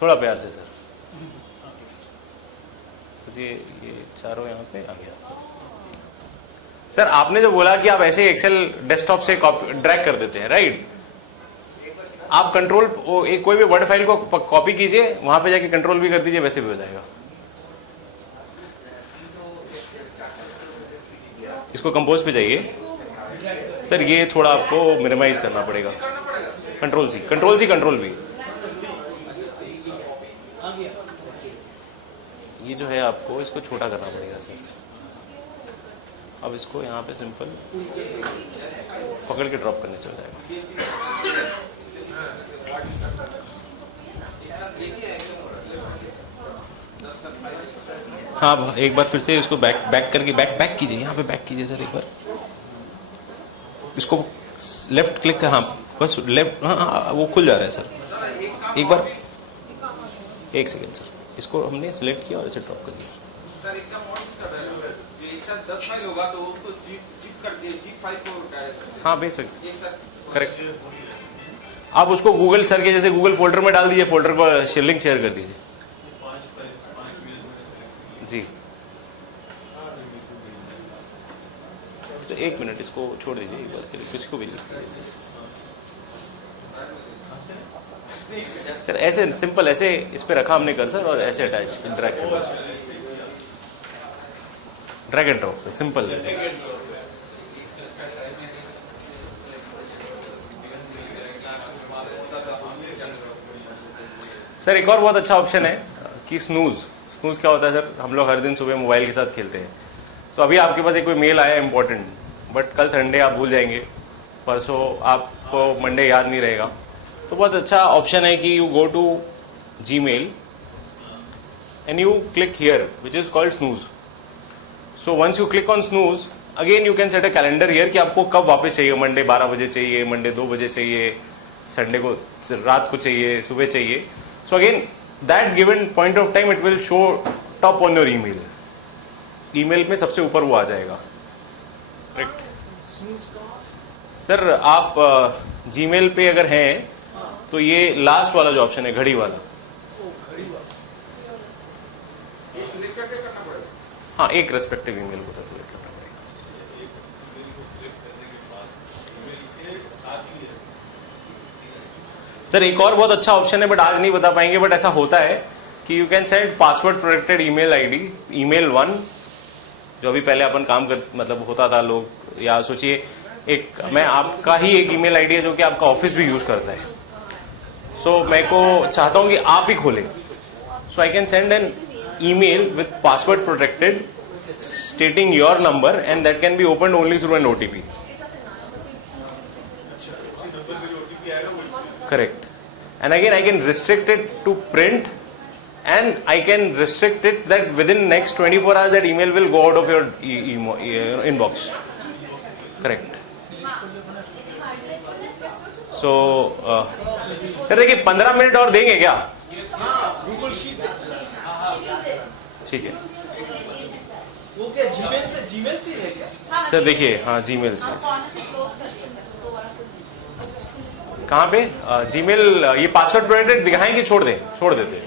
थोड़ा प्यार से सर। सोचिए ये चारों यहाँ पे आ गया। सर आपने जो बोला कि आप ऐसे एक्सेल डेस्कटॉप से ड्रैग कर देते हैं, राइट? आप कंट्रोल एक कोई भी वर्ड फाइल को कॉपी कीजिए, वहां पे जाके कंट्रोल भी कर दीजिए, वैसे भी हो जाएगा। इसको कंपोज पे जाइए सर, ये थोड़ा आपको मिनिमाइज करना पड़ेगा। Control C, control C, control भी। आ गया। ये जो है आपको इसको छोटा करना पड़ेगा सर। अब इसको यहाँ पे सिंपल पकड़ के ड्रॉप करने से हो जाएगा। हाँ एक बार फिर से इसको बैक करके बैक कीजिए, यहाँ पे बैक कीजिए सर एक बार। इसको लेफ्ट क्लिक, हाँ बस लेफ्ट, हाँ वो खुल जा रहा है सर। एक बार, एक सेकेंड सर, इसको हमने सिलेक्ट किया और इसे ड्रॉप कर दिया। सर एक काम और कर रहे हैं, जो एक साथ 10 फाइल होगा तो उसको जिप करके जिप फाइल को डायरेक्ट कर हाँ भेज सकते, एक साथ। करेक्ट। आप उसको गूगल सर के जैसे गूगल फोल्डर में डाल दीजिए, फोल्डर पर लिंक शेयर कर दीजिए जी। तो 1 मिनट इसको छोड़ दीजिए एक बार के लिए, किसको भी लिख दीजिए सर। ऐसे सिंपल ऐसे इस पे रखा हमने कर्सर और ऐसे अटैच ड्रैग कर, drag and drop sir, simple. Sir एक और बहुत अच्छा ऑप्शन है कि स्नूज। स्नूज क्या होता है सर? हम लोग हर दिन सुबह मोबाइल के साथ खेलते हैं, तो अभी आपके पास एक कोई मेल आया इंपॉर्टेंट, बट कल संडे आप भूल जाएंगे, परसों आपको मंडे याद नहीं रहेगा, तो बहुत अच्छा ऑप्शन है कि you go to Gmail and you click here which is called snooze. So once you click on snooze, again you can set a calendar here कि आपको कब वापस चाहिए, मंडे 12 बजे चाहिए, मंडे 2 बजे चाहिए, संडे को रात को चाहिए, सुबह चाहिए। So again that given point of time it will show top on your email. Email में सबसे ऊपर वो आ जाएगा। सर आप जीमेल पे अगर हैं तो ये लास्ट वाला जो ऑप्शन है, घड़ी वाला, ये सिलेक्ट करके करना पड़ेगा। हाँ एक रेस्पेक्टिव ईमेल को सर सिलेक्ट करना पड़ेगा। सर एक और बहुत अच्छा ऑप्शन है, बट आज नहीं बता पाएंगे, बट ऐसा होता है कि you can send password protected email ID, email 1, जो अभी पहले अपन काम कर मतलब होता था लोग, या सोचिए एक मैं आपका ही एक ईमेल आईडी है जो कि आपका ऑफिस भी यूज करता है, सो मैं को चाहता हूं कि आप ही खोलें, so I can send an email with password protected stating your number and that can be opened only through an OTP. Correct. And again I can restrict it to print, and I can restrict it that within next 24 hours that email will go out of your inbox. Correct. So sir देखिए 15 मिनट और देंगे क्या? ठीक है। वो क्या जीमेल से है क्या? सर देखिए, हाँ जीमेल से। कहाँ पे? जीमेल ये पासवर्ड प्रोटेक्टेड दिखाएंगे, छोड़ देते हैं।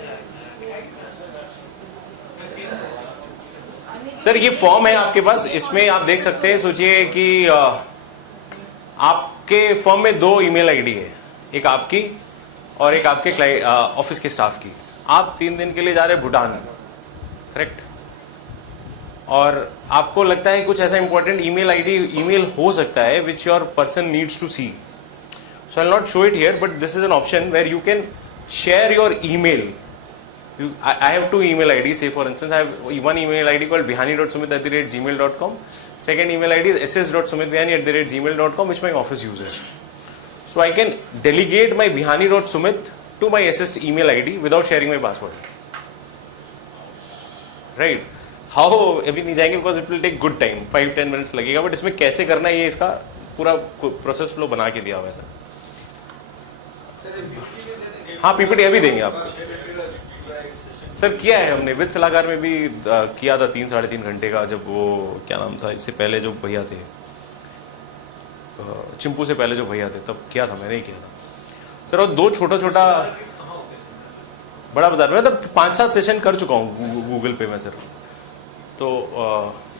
सर ये फॉर्म है आपके पास, इसमें आप देख सकते हैं, सोचिए कि आपके फॉर्म में 2 ईमेल आईडी है, एक आपकी और एक आपके ऑफिस के स्टाफ की। आप 3 दिन के लिए जा रहे हैं भूटान, करेक्ट, और आपको लगता है कुछ ऐसा इंपॉर्टेंट ईमेल हो सकता है which your person needs to see. So I will not show it here, but this is an option where you can share your email. I have 2 email IDs. Say for instance, I have one email ID called bihani.sumit@gmail.com. Second email ID is ss.sumitbihani@gmail.com, which my office uses. So I can delegate my bihani.sumit to my SS email ID without sharing my password. Right? How? अभी नहीं जाएंगे because it will take good time. 5-10 minutes लगेगा. But इसमें कैसे करना है ये इसका पूरा प्रोसेस फ्लो बना के दिया हुआ है सर. हाँ PPT अभी देंगे आपको. सर किया है हमने विद सलाहकार में भी किया था 3-3.5 घंटे का, जब वो क्या नाम था, इससे पहले जो भैया थे, चिंपू से पहले जो भैया थे, तब किया था, मैंने ही किया था सर. और 2 छोटा बड़ा बाजार में तब 5-7 सेशन कर चुका हूँ गूगल पे में सर. तो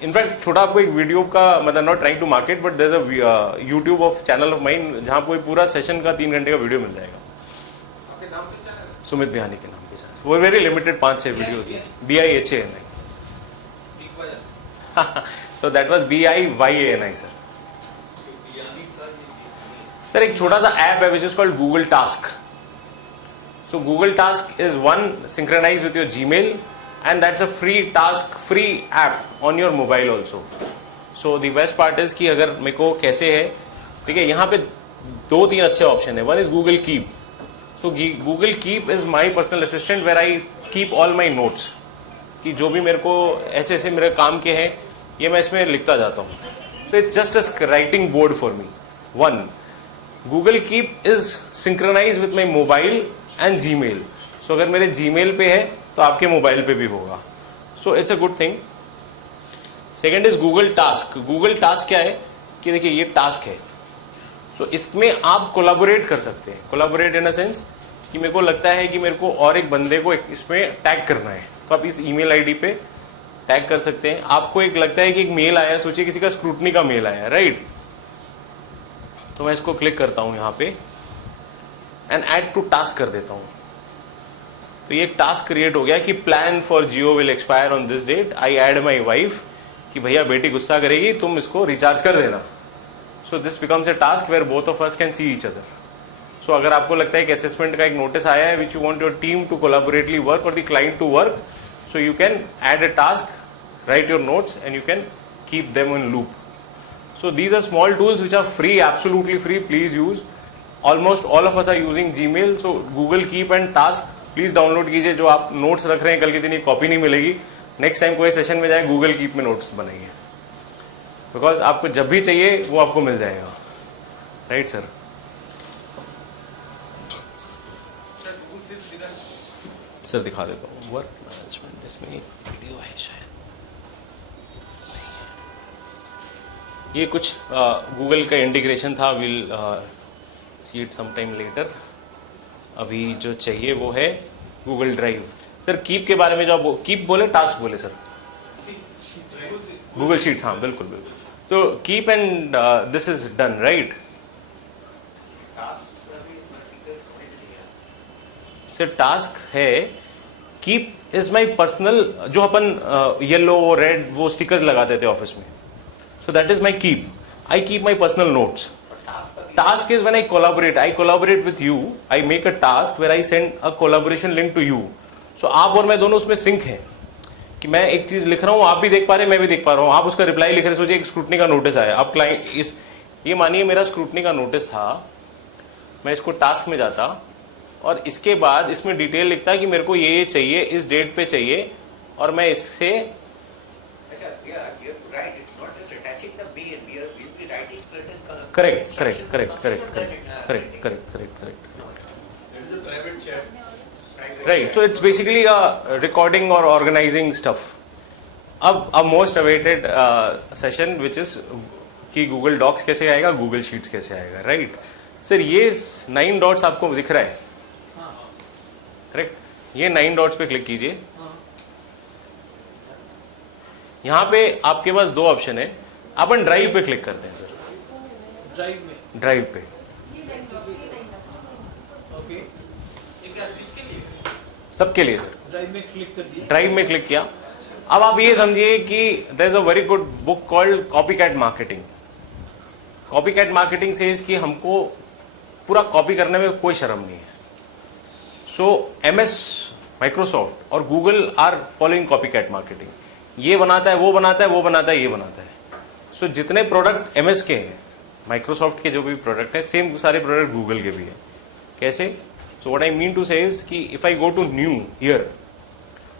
इनफैक्ट छोटा आपको एक वीडियो का, मतलब not trying to market, but there is a YouTube of channel of mine जहाँ कोई पूरा सेशन का 3 घंटे का वीडियो मिल जाएगा. आपके नाम पे चैनल है? सुमित बिहानी के नाम पे सर. वो वेरी लिमिटेड 5-6 वीडियोज है. BIHANI. बिग बाजार. So that was BIYANI sir. Sir एक छोटा सा ऐप है which is called Google Task. So Google Task is one synchronized with your Gmail, and that's a free app on your mobile also. So the best part is कि अगर मेरे को कैसे है, ठीक है, यहाँ पे 2-3 अच्छे ऑप्शन है. One is Google Keep. So Google Keep is my personal assistant where I keep all my notes. कि जो भी मेरे को ऐसे मेरे काम के हैं ये मैं इसमें लिखता जाता हूँ. So it's just a writing board for me. One, Google Keep is synchronized with my mobile and Gmail. So अगर मेरे Gmail पे है तो आपके मोबाइल पे भी होगा. So it's a good thing. Second is Google Task. Google Task क्या है कि देखिए ये टास्क है. तो इसमें आप कोलैबोरेट कर सकते हैं. कोलैबोरेट इन अ सेंस कि मेरे को लगता है कि मेरे को और एक बंदे को इसमें टैग करना है, तो आप इस ईमेल आईडी पे टैग कर सकते हैं. आपको एक लगता है कि एक मेल आया, सोचिए किसी का स्क्रूटनी का मेल आया, राइट, तो मैं इसको क्लिक करता हूं यहाँ पे एंड ऐड टू टास्क कर देता हूं. तो ये एक टास्क क्रिएट हो गया कि plan for Jio will expire on this date. I add my wife कि भैया बेटी गुस्सा करेगी, तुम इसको रिचार्ज कर देना. So this becomes a task where both of us can see each other. So अगर आपको लगता है कि असेसमेंट का एक नोटिस आया है which you want your team to collaboratively work or the client to work, so you can add a task, write your notes, and you can keep them in loop. So these are small tools which are free, absolutely free. Please use. Almost all of us are using Gmail. So Google Keep and Task please download कीजिए. जो आप नोट्स रख रहे हैं कल के दिन कॉपी नहीं मिलेगी. नेक्स्ट टाइम कोई सेशन में जाए Google Keep में नोट्स बनाइए, बिकॉज आपको जब भी चाहिए वो आपको मिल जाएगा. Right sir. सर दिखा देता हूँ वर्क मैनेजमेंट, इसमें एक वीडियो है शायद. ये कुछ गूगल का इंटीग्रेशन था. Will see it some time later. अभी जो चाहिए वो है गूगल ड्राइव. सर कीप के बारे में जो आप कीप बोले, टास्क बोले सर, गूगल शीट्स. हाँ बिल्कुल बिल्कुल. तो keep and this is done, right. Sir task है, कीप इज माई पर्सनल, जो अपन येलो रेड वो स्टिकर्स लगाते थे ऑफिस में. So that is my keep. I keep my personal notes. Task is when I collaborate with you. I make a task where I send a collaboration link to you. So आप और मैं दोनों उसमें सिंक हैं कि मैं एक चीज लिख रहा हूँ, आप भी देख पा रहे हैं, मैं भी देख पा रहा हूँ. आप उसका रिप्लाई लिख रहे हैं. सोचिए एक स्क्रूटनी का नोटिस आया. अब क्लाइंट ये मानिए मेरा स्क्रूटनी का नोटिस था, मैं इसको टास्क में जाता और इसके बाद इसमें डिटेल लिखता है कि मेरे को ये चाहिए, इस डेट पे चाहिए, और मैं इससे correct. Right, so it's basically a recording or organizing stuff. अब a most awaited session which is कि Google Docs कैसे आएगा, Google Sheets कैसे आएगा, right? सर ये 9 डॉट्स आपको दिख रहा है, करेक्ट. ये 9 डॉट्स पे क्लिक कीजिए. यहाँ पे आपके पास दो ऑप्शन है, अपन ड्राइव पे क्लिक करते हैं सर, ड्राइव में, ड्राइव पे। ओके, ये क्या सीट के लिए? सबके लिए सर, ड्राइव में क्लिक कर दिया। ड्राइव में क्लिक किया। अब आप ये समझिए कि there is a very good book called copycat marketing. Copycat marketing says कि हमको पूरा कॉपी करने में कोई शर्म नहीं है। सो MS, माइक्रोसॉफ्ट और Google are following copycat marketing. ये बनाता है, वो बनाता है, वो बनाता है, ये बनाता है। सो जितने प्रोडक्ट MS के हैं, माइक्रोसॉफ्ट के जो भी प्रोडक्ट है, सेम सारे प्रोडक्ट गूगल के भी है। कैसे? So what I mean to say is कि if I go to new here,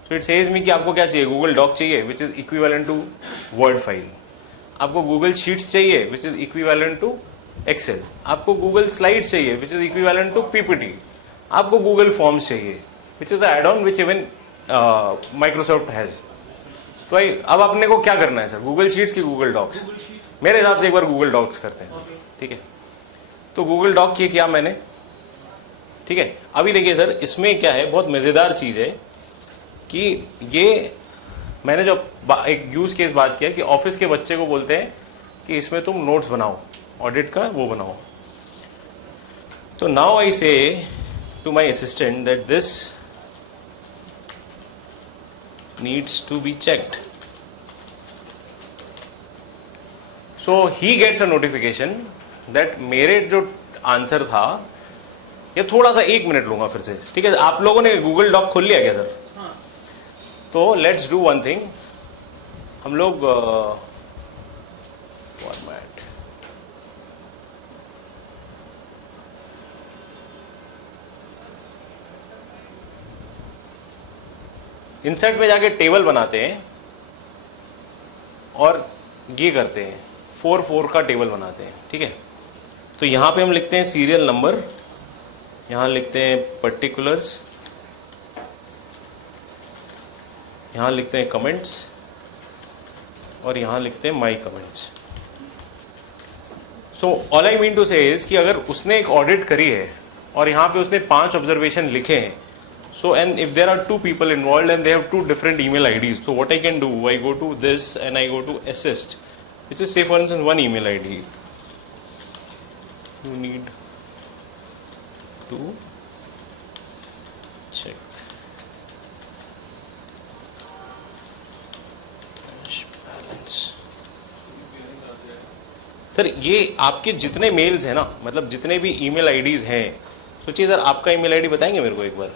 so it says me कि आपको क्या चाहिए, गूगल डॉक चाहिए which is equivalent to word file, आपको गूगल शीट्स चाहिए which is equivalent to Excel, आपको गूगल स्लाइड्स चाहिए which is equivalent to PPT, आपको गूगल फॉर्म्स चाहिए which is add on which even Microsoft has. तो अब अपने को क्या करना है सर, गूगल शीट्स की गूगल डॉक्स? मेरे हिसाब से एक बार गूगल डॉक्स करते हैं, ठीक है। तो गूगल डॉक किया मैंने, ठीक है। अभी देखिए सर, इसमें क्या है, बहुत मजेदार चीज है कि ये मैंने जो एक यूज केस बात किया कि ऑफिस के बच्चे को बोलते हैं कि इसमें तुम नोट्स बनाओ, ऑडिट का वो बनाओ। तो now I say to my assistant that this needs to be checked. So he gets a notification that मेरे जो आंसर था, ये थोड़ा सा 1 मिनट लूंगा फिर से, ठीक है। आप लोगों ने गूगल डॉक खोल लिया क्या सर? हाँ। तो लेट्स डू वन थिंग, हम लोग फॉर्मेट इंसर्ट में जाके टेबल बनाते हैं और ये करते हैं 4 का टेबल बनाते हैं, ठीक है। तो यहाँ पे हम लिखते हैं सीरियल नंबर, यहाँ लिखते हैं पर्टिकुलर्स, यहाँ लिखते हैं कमेंट्स और यहाँ लिखते हैं my comments. So all I mean to say is कि अगर उसने एक ऑडिट करी है और यहाँ पे उसने 5 ऑब्जर्वेशन लिखे हैं, so and if there are 2 people involved and they have 2 different email IDs, so what I can do, I go to this and I go to assist, which is say for instance 1 email ID. You need to check cash balance. Sir ये आपके जितने मेल्स हैं ना, मतलब जितने भी email IDs हैं, सोचिए सर आपका email ID बताएंगे मेरे को एक बार?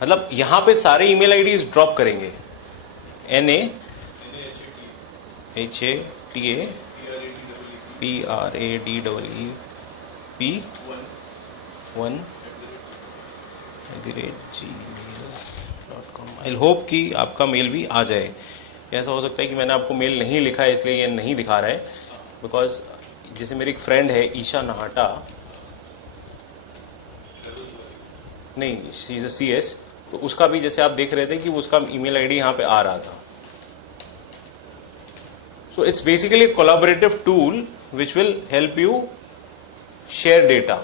मतलब यहाँ पे सारे ईमेल आईडीज ड्रॉप करेंगे, NAHATA PRADDEE1@gmail.com। आई होप कि आपका मेल भी आ जाए। ऐसा हो सकता है कि मैंने आपको मेल नहीं लिखा है इसलिए ये नहीं दिखा रहा है, बिकॉज जैसे मेरी एक फ्रेंड है ईशा नाहटा, नहीं शी इज अ CS, तो उसका भी जैसे आप देख रहे थे कि उसका ईमेल आईडी यहाँ पे आ रहा था। So it's basically collaborative tool which will help you share data.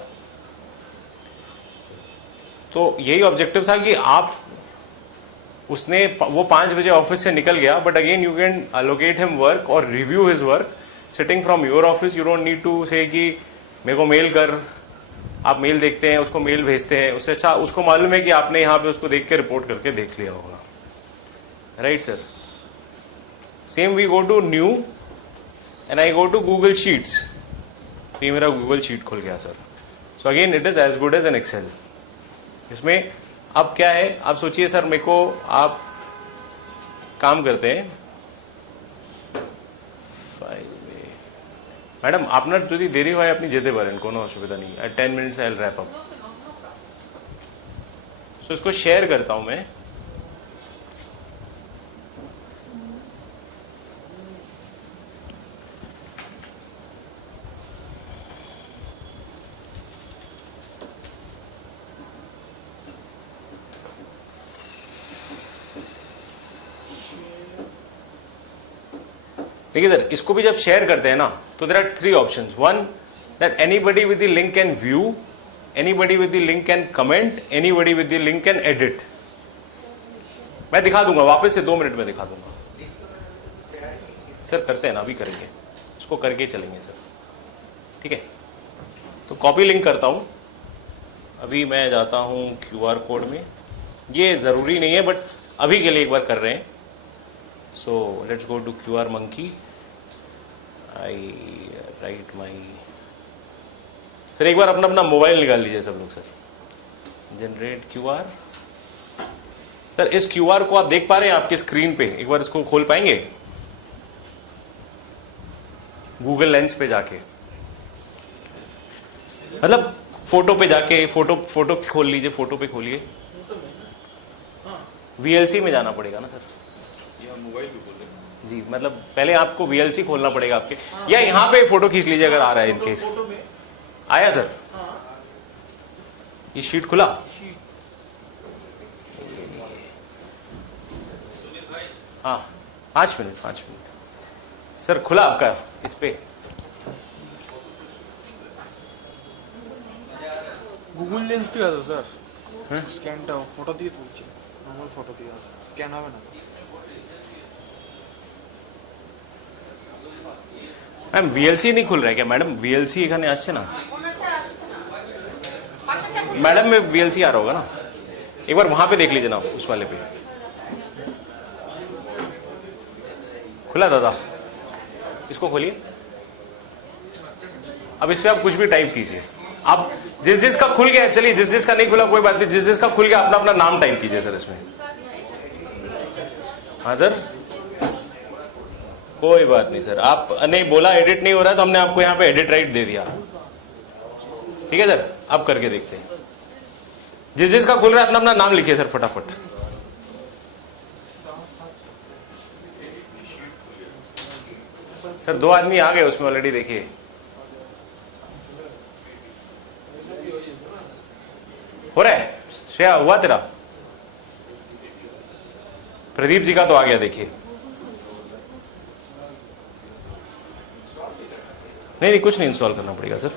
तो यही ऑब्जेक्टिव था कि आप उसने वो 5 बजे ऑफिस से निकल गया, but again you can allocate him work और review his work sitting from your office. You don't need to say कि मेरे को मेल कर, आप मेल देखते हैं, उसको मेल भेजते हैं, उससे अच्छा उसको मालूम है कि आपने यहाँ पे उसको देख के रिपोर्ट करके देख लिया होगा, right sir. Same we go to new and I go to Google sheets, तो ये मेरा गूगल शीट खुल गया sir. So again it is as good as an Excel. इसमें अब क्या है, आप सोचिए सर, मेरे को आप काम करते हैं मैडम আপনার যদি দেরি হয় আপনি যেতে পারেন, কোনো অসুবিধা नहीं। At 10 minutes I will wrap up. So इसको शेयर करता हूं मैं। देखिए सर, इसको भी जब शेयर करते हैं ना, तो there are 3 options. One, that anybody with the link can view, anybody with the link can comment, anybody with the link can edit. मैं दिखा दूंगा वापस से 2 मिनट में दिखा दूंगा सर। करते हैं ना, अभी करेंगे, इसको करके चलेंगे सर, ठीक है। तो कॉपी लिंक करता हूं, अभी मैं जाता हूं QR कोड में। ये ज़रूरी नहीं है बट अभी के लिए एक बार कर रहे हैं। So let's go to QR monkey. I write my sir, एक बार अपना अपना मोबाइल निकाल लीजिए सब लोग सर। Generate QR। सर इस QR को आप देख पा रहे हैं आपके स्क्रीन पे? एक बार इसको खोल पाएंगे गूगल लेंस पे जाके, मतलब फोटो पे जाके, फोटो खोल लीजिए, फोटो पे खोलिए। VLC में जाना पड़ेगा ना सर? मोबाइल पे बोल रहे जी, मतलब पहले आपको VLC खोलना पड़ेगा आपके, या यहाँ पे फोटो खींच लीजिए अगर आ रहा है इनकेस। फोटो में आया सर? हाँ ये शीट खुला? हाँ 5 मिनट सर, खुला आपका इस पे? গুগল লেন্স ঠিক আছে স্যার, স্ক্যানটা ফটো দিয়ে তুলছি, নর্মাল ফটো দিয়ে স্ক্যান হবে না। मैम VLC नहीं खुल रहा है क्या मैडम? VLC এখানে আসছে না मैडम? में VLC आ रहा होगा ना, एक बार वहां पे देख लीजिए ना, उस वाले पे खुला दादा, इसको खोलिए। अब इस पे आप कुछ भी टाइप कीजिए, आप जिसका खुल गया चलिए, जिसका नहीं खुला कोई बात नहीं, जिसका खुल गया अपना अपना नाम टाइप कीजिए सर इसमें। हाँ सर, कोई बात नहीं सर, आप नहीं बोला एडिट नहीं हो रहा तो हमने आपको यहाँ पे एडिट राइट दे दिया, ठीक है सर। आप करके देखते हैं, जिसका खुल रहा है अपना अपना नाम लिखिए सर फटाफट। सर 2 आदमी आ गए उसमें ऑलरेडी, देखिए हो रहा है। श्रेया हुआ तेरा? प्रदीप जी का तो आ गया, देखिए। नहीं कुछ नहीं इंस्टॉल करना पड़ेगा सर,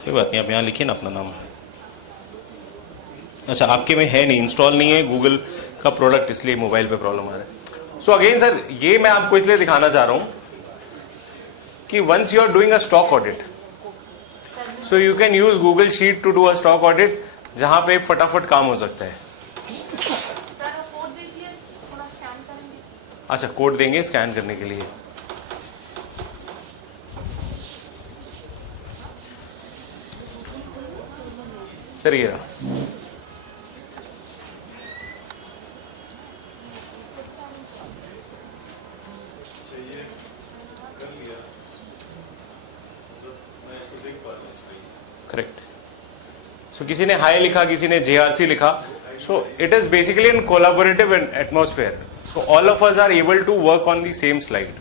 कोई बात नहीं, आप यहाँ लिखिए ना अपना नाम। अच्छा आपके में है नहीं, इंस्टॉल नहीं है गूगल का प्रोडक्ट, इसलिए मोबाइल पे प्रॉब्लम आ रहा है। सो अगेन सर, ये मैं आपको इसलिए दिखाना चाह रहा हूं कि once you are doing a stock audit, so you can use Google sheet to do a stock audit, जहां पे फटाफट काम हो सकता है। अच्छा कोड देंगे स्कैन करने के लिए। सर ये रहा, करेक्ट। सो किसी ने हाई लिखा, किसी ने JRC लिखा, so it is basically in collaborative atmosphere, so all of us are able to work on the same slide,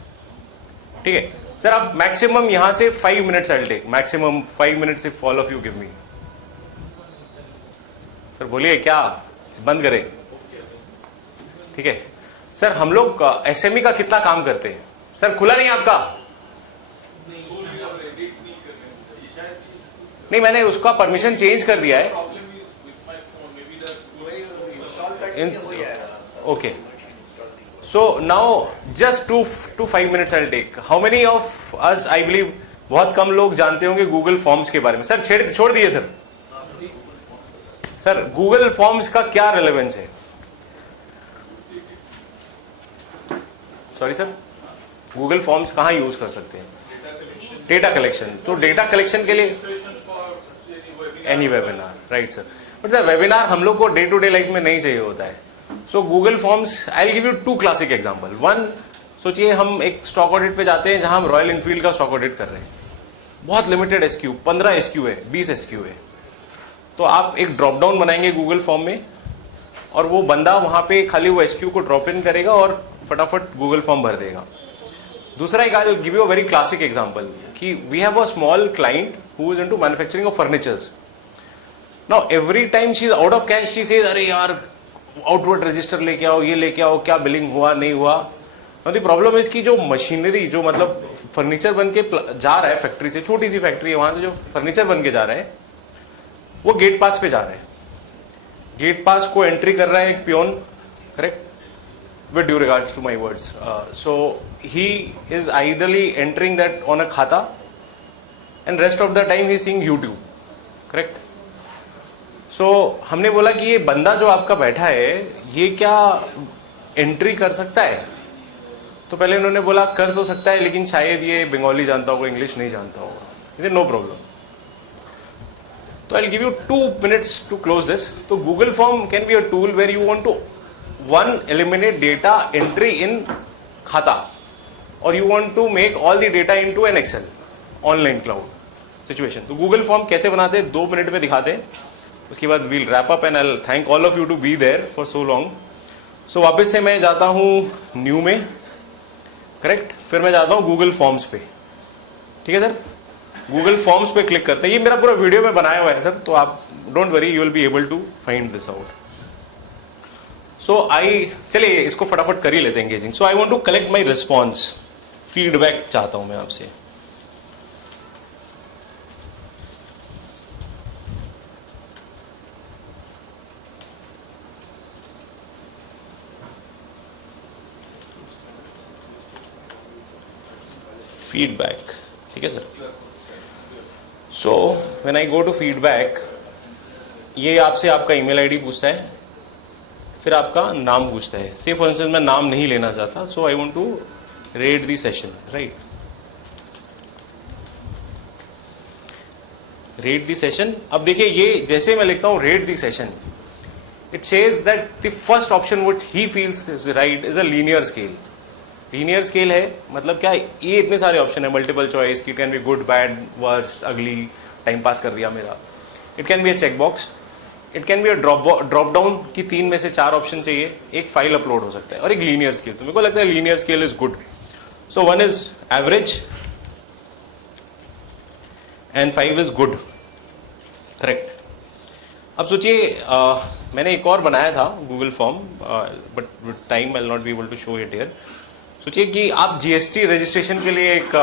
ठीक है सर। आप मैक्सिमम यहां से 5 minutes I will take, maximum 5 minutes if all of you give me. Sir बोलिए क्या बंद करें? ठीक है सर, हम लोग SME का कितना काम करते हैं सर? खुला नहीं आपका? नहीं मैंने उसका परमिशन चेंज कर दिया है। Okay so now just 2 to 5 minutes I'll take. How many of us, I believe बहुत कम लोग जानते होंगे गूगल फॉर्म्स के बारे में। सर छोड़ दिए सर। सर गूगल फॉर्म्स का क्या रेलेवेंस है? सॉरी सर, गूगल फॉर्म्स कहाँ यूज कर सकते हैं? Data collection. तो डेटा कलेक्शन के लिए any webinar, right sir. But sir webinar हम लोग को डे टू डे लाइफ में नहीं चाहिए होता है। सो Google forms, I will give you 2 classic example. 1, सोचिए हम एक स्टॉक ऑडिट पे जाते हैं जहां हम रॉयल एनफील्ड का स्टॉक ऑडिट कर रहे हैं, बहुत लिमिटेड SKU, 15 SKU है, 20 SKU है। तो आप एक ड्रॉप डाउन बनाएंगे गूगल फॉर्म में और वो बंदा वहां पे खाली वो SKU को ड्रॉप इन करेगा और फटाफट गूगल फॉर्म भर देगा। दूसरा एक, I give you a very classic example कि we have a small client who is into manufacturing of furnitures. Now every time she is out of cash, she says अरे यार आउटवर्ड रजिस्टर लेके आओ, ये लेके आओ, क्या बिलिंग हुआ नहीं हुआ। द प्रॉब्लम इज कि जो मशीनरी, जो मतलब फर्नीचर बन के जा रहा है फैक्ट्री से, छोटी सी फैक्ट्री है, वहां से जो फर्नीचर बन के जा रहा है वो गेट पास पे जा रहा है। गेट पास को एंट्री कर रहा है एक peon, correct, with due regards to my words. So he is ideally entering that on a khata and rest of the time he is seeing YouTube, correct? So हमने बोला कि ये बंदा जो आपका बैठा है ये क्या एंट्री कर सकता है? तो पहले उन्होंने बोला कर तो सकता है लेकिन शायद ये बंगाली जानता होगा, इंग्लिश नहीं जानता होगा. Is no problem. तो I will give you 2 minutes to close this. तो Google Form can be a tool where you want to eliminate data entry in khata, or you want to make all the data into an Excel online cloud situation. तो Google Form कैसे बनाते हैं 2 मिनट में दिखाते हैं. उसके बाद we'll wrap up and I'll thank all of you to be there for so long. So वापस से मैं जाता हूँ न्यू में, करेक्ट, फिर मैं जाता हूँ Google Forms पे. ठीक है सर, Google Forms पे क्लिक करते हैं. ये मेरा पूरा वीडियो में बनाया हुआ है सर, तो आप don't worry, you will be able to find this out. So चलिए इसको फटाफट कर ही लेते हैं engaging. So I want to collect my response, feedback चाहता हूं मैं आपसे. फीडबैक, ठीक है sir. So when I go to feedback, ये आपसे आपका ईमेल आईडी पूछता है, फिर आपका नाम पूछता है. से फॉर इंस्टेंस मैं नाम नहीं लेना चाहता, so I want to rate the session, right. Rate the session. अब देखिए ये जैसे मैं लिखता हूं rate the session, it says that the first option what he feels is right is a linear scale. Linear scale है मतलब क्या, ये इतने सारे ऑप्शन है, multiple choice, it can be good, bad, worst, ugly, time pass कर दिया मेरा. It can be a check box, it can be a drop down की 3 में से 4 ऑप्शन चाहिए, एक फाइल अपलोड हो सकता है, और एक लीनियर स्केल. तो मेरे को लगता है linear scale is good. So 1 is average and 5 is good, correct. अब सोचिए मैंने एक और बनाया था Google form, but with time I will not be able to show it here. सोचिए कि आप जीएसटी रजिस्ट्रेशन के लिए एक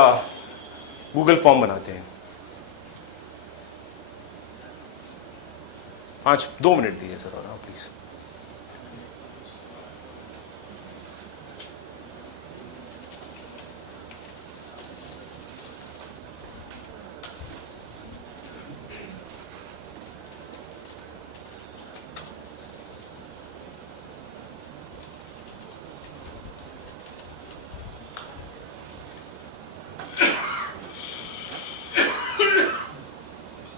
गूगल फॉर्म बनाते हैं. 2 मिनट दीजिए सर और प्लीज.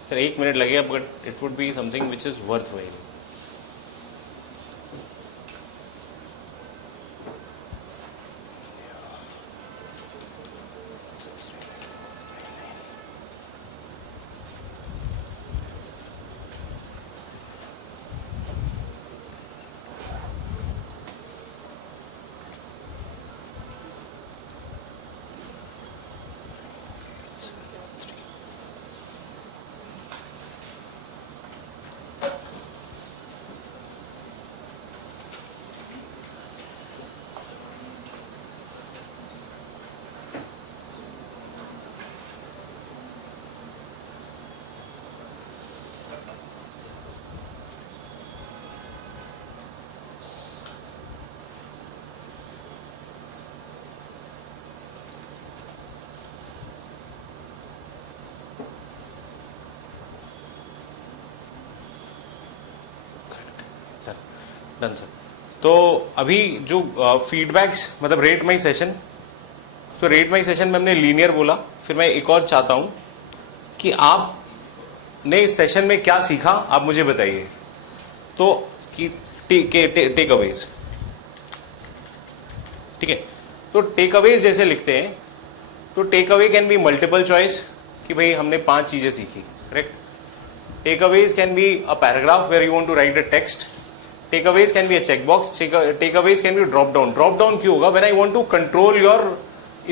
सर 1 मिनट लगेगा, but it would be something which is worth while. Done sir. तो अभी जो फीडबैक्स मतलब रेट माई सेशन, तो रेट माई सेशन में हमने लीनियर बोला. फिर मैं एक और चाहता हूं कि आपने इस सेशन में क्या सीखा आप मुझे बताइए. तो कि टेक अवेज, ठीक है. तो टेक अवेज जैसे लिखते हैं, तो takeaway can be multiple choice कि भाई हमने 5 चीजें सीखी, correct. Takeaways can be a paragraph where you want to write a text. Takeaways can be a checkbox. Takeaways can be drop down. Drop down क्यों होगा? When I want to control your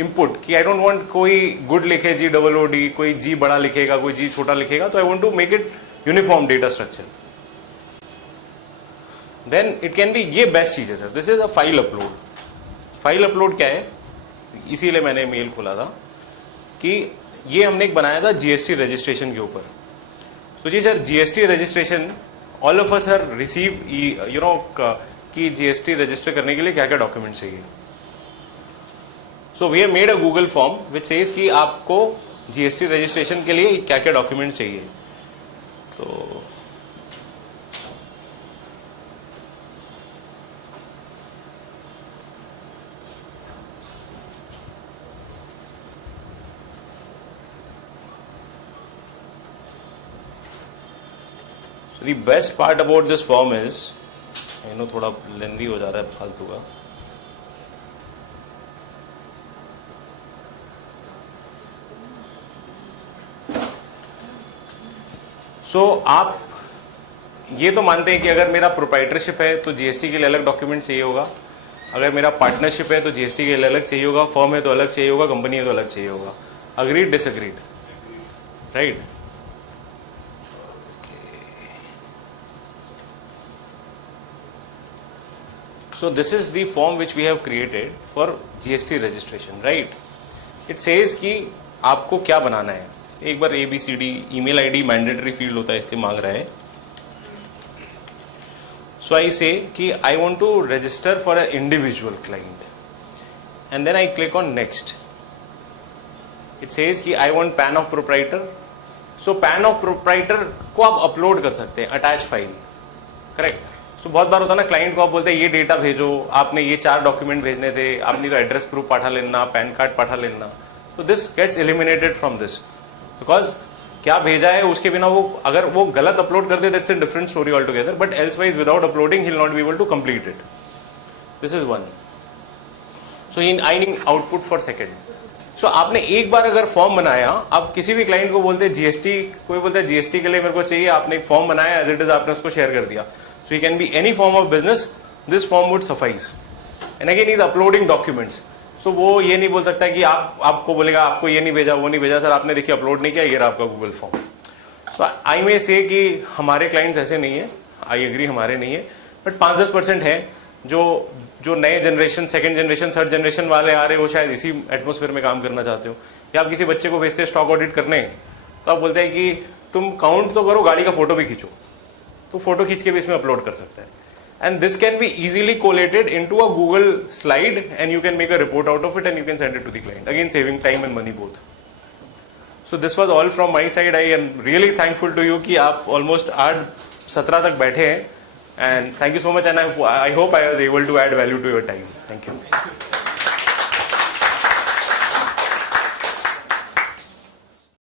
input कि I don't want कोई good लिखे GOOD, कोई G बड़ा लिखेगा, कोई G छोटा लिखेगा, तो I want to make it uniform data structure. Then it can be, ये best चीज है sir. This is a file upload. File upload क्या है? इसीलिए मैंने मेल खोला था कि ये हमने एक बनाया था GST रजिस्ट्रेशन के ऊपर. तो जी sir GST registration all of us are receive you know कि GST रजिस्टर करने के लिए क्या क्या डॉक्यूमेंट चाहिए. So we have made a Google form which says कि आपको GST रजिस्ट्रेशन के लिए क्या क्या डॉक्यूमेंट चाहिए. तो the best part about this form is, I know थोड़ा लेंदी हो जा रहा है फालतू का. सो आप ये तो मानते हैं कि अगर मेरा प्रोप्राइटरशिप है तो GST के लिए अलग डॉक्यूमेंट चाहिए होगा, अगर मेरा पार्टनरशिप है तो GST के लिए अलग चाहिए होगा, फर्म है तो अलग चाहिए होगा, कंपनी है तो अलग चाहिए होगा. Agreed, disagreed, right? So this is the form which we have created for GST registration, right? It says कि आपको क्या बनाना है. एक बार ABCD email ID mandatory field होता है इसलिए मांग रहा है. So I say कि I want to register for an individual client and then I click on next. It says कि I want PAN of proprietor. So PAN of proprietor को आप अपलोड कर सकते हैं, अटैच फाइल, करेक्ट? सो बहुत बार होता है ना, क्लाइंट को आप बोलते हैं ये डेटा भेजो, आपने ये 4 डॉक्यूमेंट भेजने थे, आपने तो एड्रेस प्रूफ पाठा लेना, पैन कार्ड पाठा लेना. तो this gets eliminated from this because क्या भेजा है उसके बिना वो अगर वो गलत अपलोड कर दे that's a different story all together, but elsewise without uploading he will not be able to complete it. This is one. So in I need output for second. सो आपने एक बार अगर फॉर्म बनाया, आप किसी भी क्लाइंट को बोलते हैं GST, कोई बोलता है GST के लिए मेरे को चाहिए, आपने एक फॉर्म बनाया एज इट इज, आपने उसको शेयर कर दिया. So it can be any form of business, this form would suffice. And again he is uploading documents. So वो ये नहीं बोल सकता कि आपको बोलेगा आपको ये नहीं भेजा, वो नहीं भेजा, सर आपने देखिए अपलोड नहीं किया, ये रहा आपका Google form. So I may say कि हमारे क्लाइंट्स ऐसे नहीं है, I agree हमारे नहीं है, बट 5-10% है जो नए generation, second generation, third generation वाले आ रहे हो, शायद इसी एटमोसफेयर में काम करना चाहते हो. या आप किसी बच्चे को भेजते हैं स्टॉक ऑडिट करने, तो आप बोलते हैं कि तुम काउंट तो करो, गाड़ी का फोटो भी खींचो, तो फोटो खींच के भी इसमें अपलोड कर सकता है. And this can be easily collated into a Google slide and you can make a report out of it and you can send it to the client, again saving time and money both. So this was all from my side. I am really thankful to you कि आप ऑलमोस्ट 8-17 तक बैठे हैं, and thank you so much, and I hope I was able to add value to your time. Thank you.